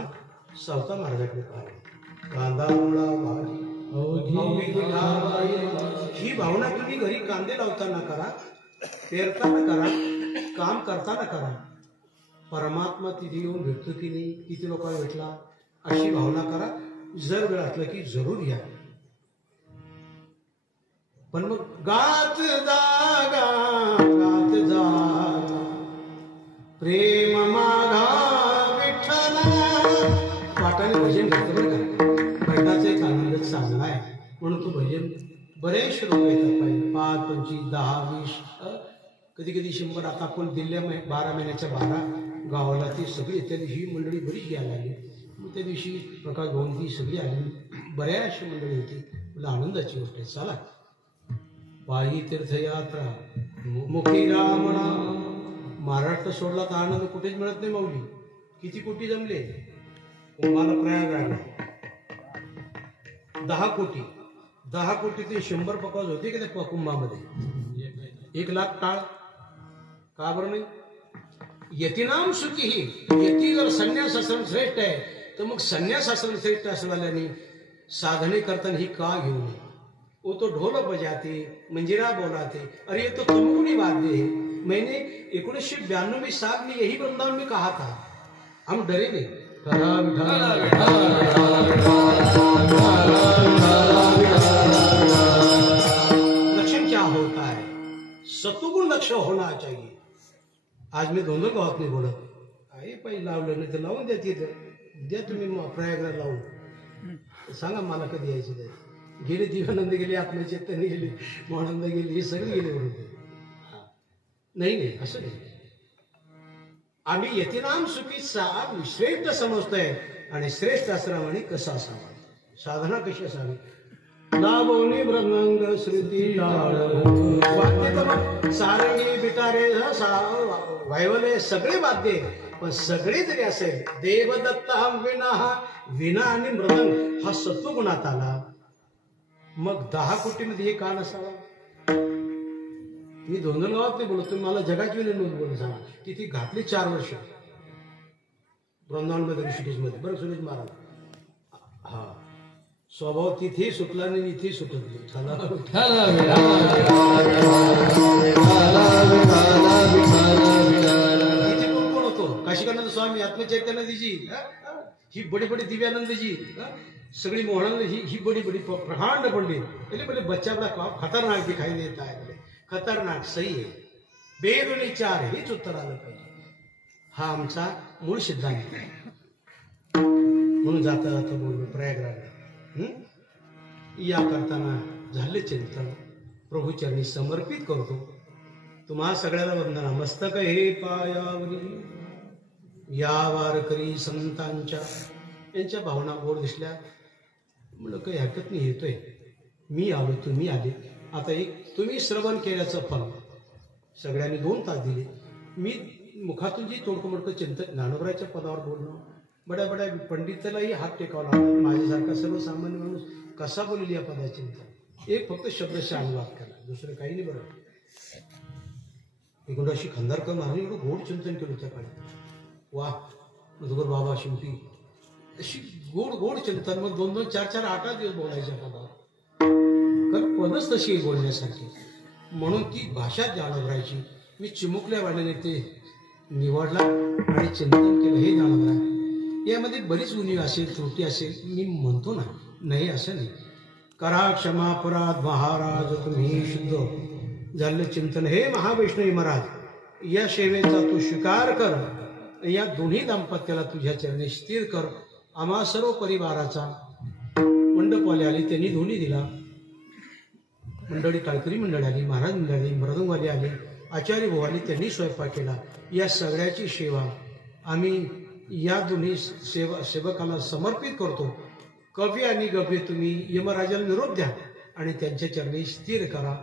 सावता महाराजाकडे पाहा कांदा मुळा ही भावना तुम्ही घरी कांदे लावताना करा पेरताना करा काम करताना करा. परमात्मा तिथे येऊन भेटतो की नाही किती लोकांना भेटला अशी भावना करा. जर वेळ असलं की जरूर या. पण मग गात जागा प्रेम मागा विठ्ठल पाटाने भजन करतं बरं का. भजनाचा एक आनंदच चांगला आहे म्हणून तो भजन बरेचसे लोक येतात पाहिजे 5, 25, 10, 20 कधी कधी 100. आता आपण दिल्ल्या 12 महिन्याच्या 12 गावाला ती सगळी त्या दिवशी ही मंडळी बरीच यायला लागली. मग त्या दिवशी प्रकाश भाऊन ती सगळी आली बऱ्याचशी मंडळी होती. मला आनंदाची गोष्ट आहे. चला पायी तीर्थयात्रा मुखी रामणा महाराष्ट्र सोडला तर आनंद कुठेच मिळत नाही. माऊली किती कोटी जमले तुम्हाला प्रयागराज 10 कोटी 10 कोटी ते 100 पकवाज होते की त्या कुंभामध्ये? 1 लाख टाळ का बरं नाही? यतीनाम सुखी ही यती जर संन्यास आश्रम श्रेष्ठ आहे तर मग संन्यास आश्रम श्रेष्ठ असल्याने साधने करताना ही का घेऊ नये? वो तो ढोल बजाते मंजिरा बोलाते, अरे ये तो तमकुनी वाद्य है। मैंने 1992 में साल में यही वृंदावन में कहा था, हम डरे नहीं। लक्षण क्या होता है? सत्वगुण लक्ष्य होना चाहिए। आज मी दोन गावात नाही बोलत, आई पाहिजे लावलं नाही तर लावून द्या तिथं, द्या तुम्ही प्रयागराज लावून, सांगा मला कधी यायचं ते. गेले दिवानंद गेले, आत्मचैतन्य गेले, मोहानंद गेले, हे सगळे गेले बरोबर. नाही नाही असं नाही. आम्ही यतीनाम सुखीचा श्रेष्ठ समजतोय आणि श्रेष्ठ आश्रमाने कसा असावा, साधना कशी असावी. लावणी मृदंग श्रुती टाळ वाद्य तर मग सारंगी बिटारे वायवले सगळे वाद्य, पण सगळे जरी असेल देवदत्त विना आणि मृदंग हा सत्वगुणात आला, मग 10 कोटीमध्ये हे का नसावा? मी दोन गावात नाही बोलत, तुम्ही मला जगाची नोंद बोलून सांगा. तिथे घातली 4 वर्ष वृंदावनमध्ये ऋषिकेशमध्ये. बरं सुरेश महाराज, हा स्वभाव तिथे सुटला नाही, इथे सुटत नाही. तिथे कोण होतो? काशिकानंद स्वामी, आत्मचैतन्यजी, ही बड़ी बड़ी दिव्यानंद जी, सगड़ी मोहनंद ही बड़ी बड़ी प्रकांड पंडित. पहले पहले बच्चा बड़ा खतरनाक दिखाई देता है, खतरनाक सही है. वेद आणि 4 हेच उत्तर आलं पाहिजे. हा आमचा मूळ सिद्धांत आहे. म्हणून जाता जाता बोललो प्रयागराज या करताना झाले चिंतन प्रभूचरणी समर्पित करतो. तुम्हा सगळ्याला वंदना. मस्तक हे पायावरी या वारकरी संतांच्या, यांच्या भावना गोड दिसल्या. म्हणलं काही हरकत नाही, येतोय मी आलो, तुम्ही आले. आता एक तुम्ही श्रवण केल्याचं फल सगळ्यांनी 2 तास दिले. मी मुखातून जी तोडकमोडकं चिंतन ज्ञानोबराच्या पदावर बोलणं, बड्या बड्या पंडितालाही हात टेकावा लागला. माझ्यासारखा सर्वसामान्य माणूस कसा बोलेल या पदाचे चिंतन? एक फक्त शब्दशः अनुवाद केला, दुसरं काही नाही. बरं एकूण अशी खंदारकर महाराज एवढं गोड चिंतन केलं त्या काळी. वा मधुकर बाबा शिंपी, अशी गोड गोड चिंतन. मग 2-2, 4-4, 8 दिवस बोलायच्या पदावर, कारण पदच तशी बोलण्यासारखी. म्हणून ती भाषा ज्ञानोबरायची. मी चिमुकल्या वाण्याने ते निवडला आणि चिंतन केलं. हे ज्ञानोबराय, यामध्ये बरीच उणीव असेल, त्रुटी असेल, मी म्हणतो ना, नाही असं नाही. करा क्षमा अपराध महाराज, तुम्ही शुद्ध झालं चिंतन. हे महावैष्णवी महाराज, या सेवेचा तू स्वीकार कर. या दोन्ही दाम्पत्याला तुझ्या चरणी स्थिर कर. आम्हा सर्व परिवाराचा मंडपवाले आले, त्यांनी दोन्ही दिला. मंडळी टाळकरी मंडळी आली, महाराज मंडळी आली, मृदंगवाले आले, आचार्य भाऊ आले, त्यांनी स्वयंपाक केला. या सगळ्याची सेवा आम्ही या दोन्ही सेवकाला समर्पित करतो. कवी आणि गव्य तुम्ही यमराजाला निरोप द्या आणि त्यांच्या चरणी स्थिर करा.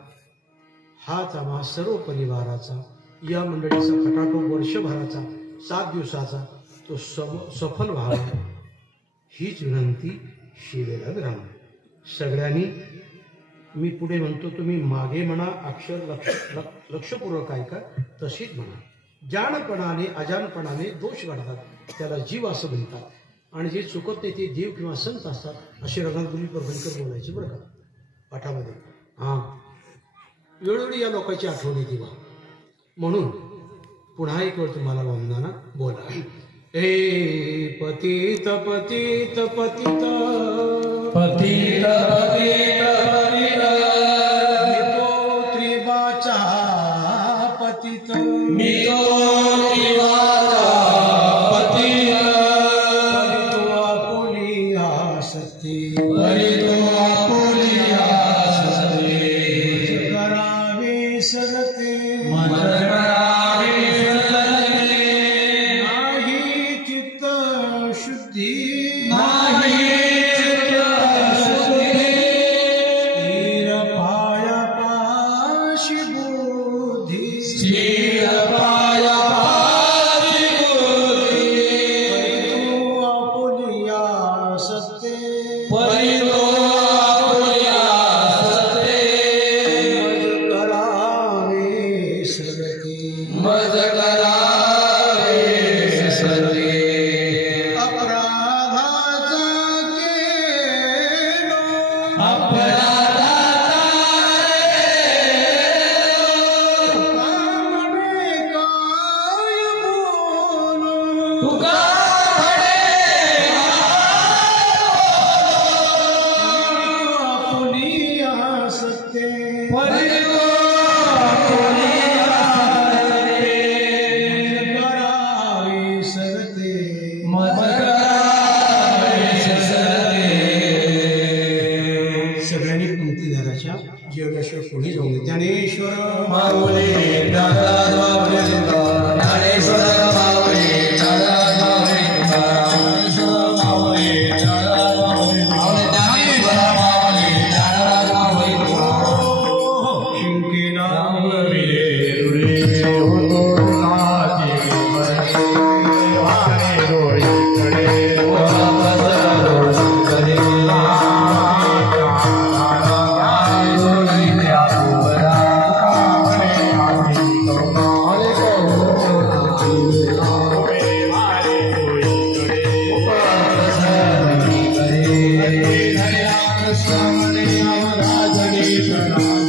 हाच आम्हा सर्व परिवाराचा, या मंडळीचा खटाटोप वर्षभराचा, 7 दिवसाचा तो सफल व्हावा, हीच विनंती शिवेला विराम. सगळ्यांनी मी पुढे म्हणतो, तुम्ही मागे म्हणा, अक्षर लक्षपूर्वक ऐका, तशीच म्हणा. जानपणाने अजानपणाने दोष घडतात, त्याला जीव असं म्हणतात. आणि जे चुकत नाही ते देव किंवा संत असतात, असे रघुनाथपुरी परभणकर बोलायचे बरं का पाठामध्ये. हां, वेळोवेळी या लोकांची आठवण येते बा. म्हणून पुन्हा एक वेळ तुम्हाला वंदना बोला. हे पतित पतित पतित पतित त्रिवाचा पतित परितो ज्ञानेश्वर माऊली ज्ञानराज माऊली तुकाराम ज्ञानेश्वर माऊली ज्ञानराज माऊली तुकाराम ज्ञानेश्वर माऊली ज्ञानराज माऊली ज्ञानेश्वर माऊली ज्ञानराज माऊली तुकाराम शिंके नाम विरे दुरे होतो नाची वाणे डोळे कडे Hare Rama Rama Rama Rama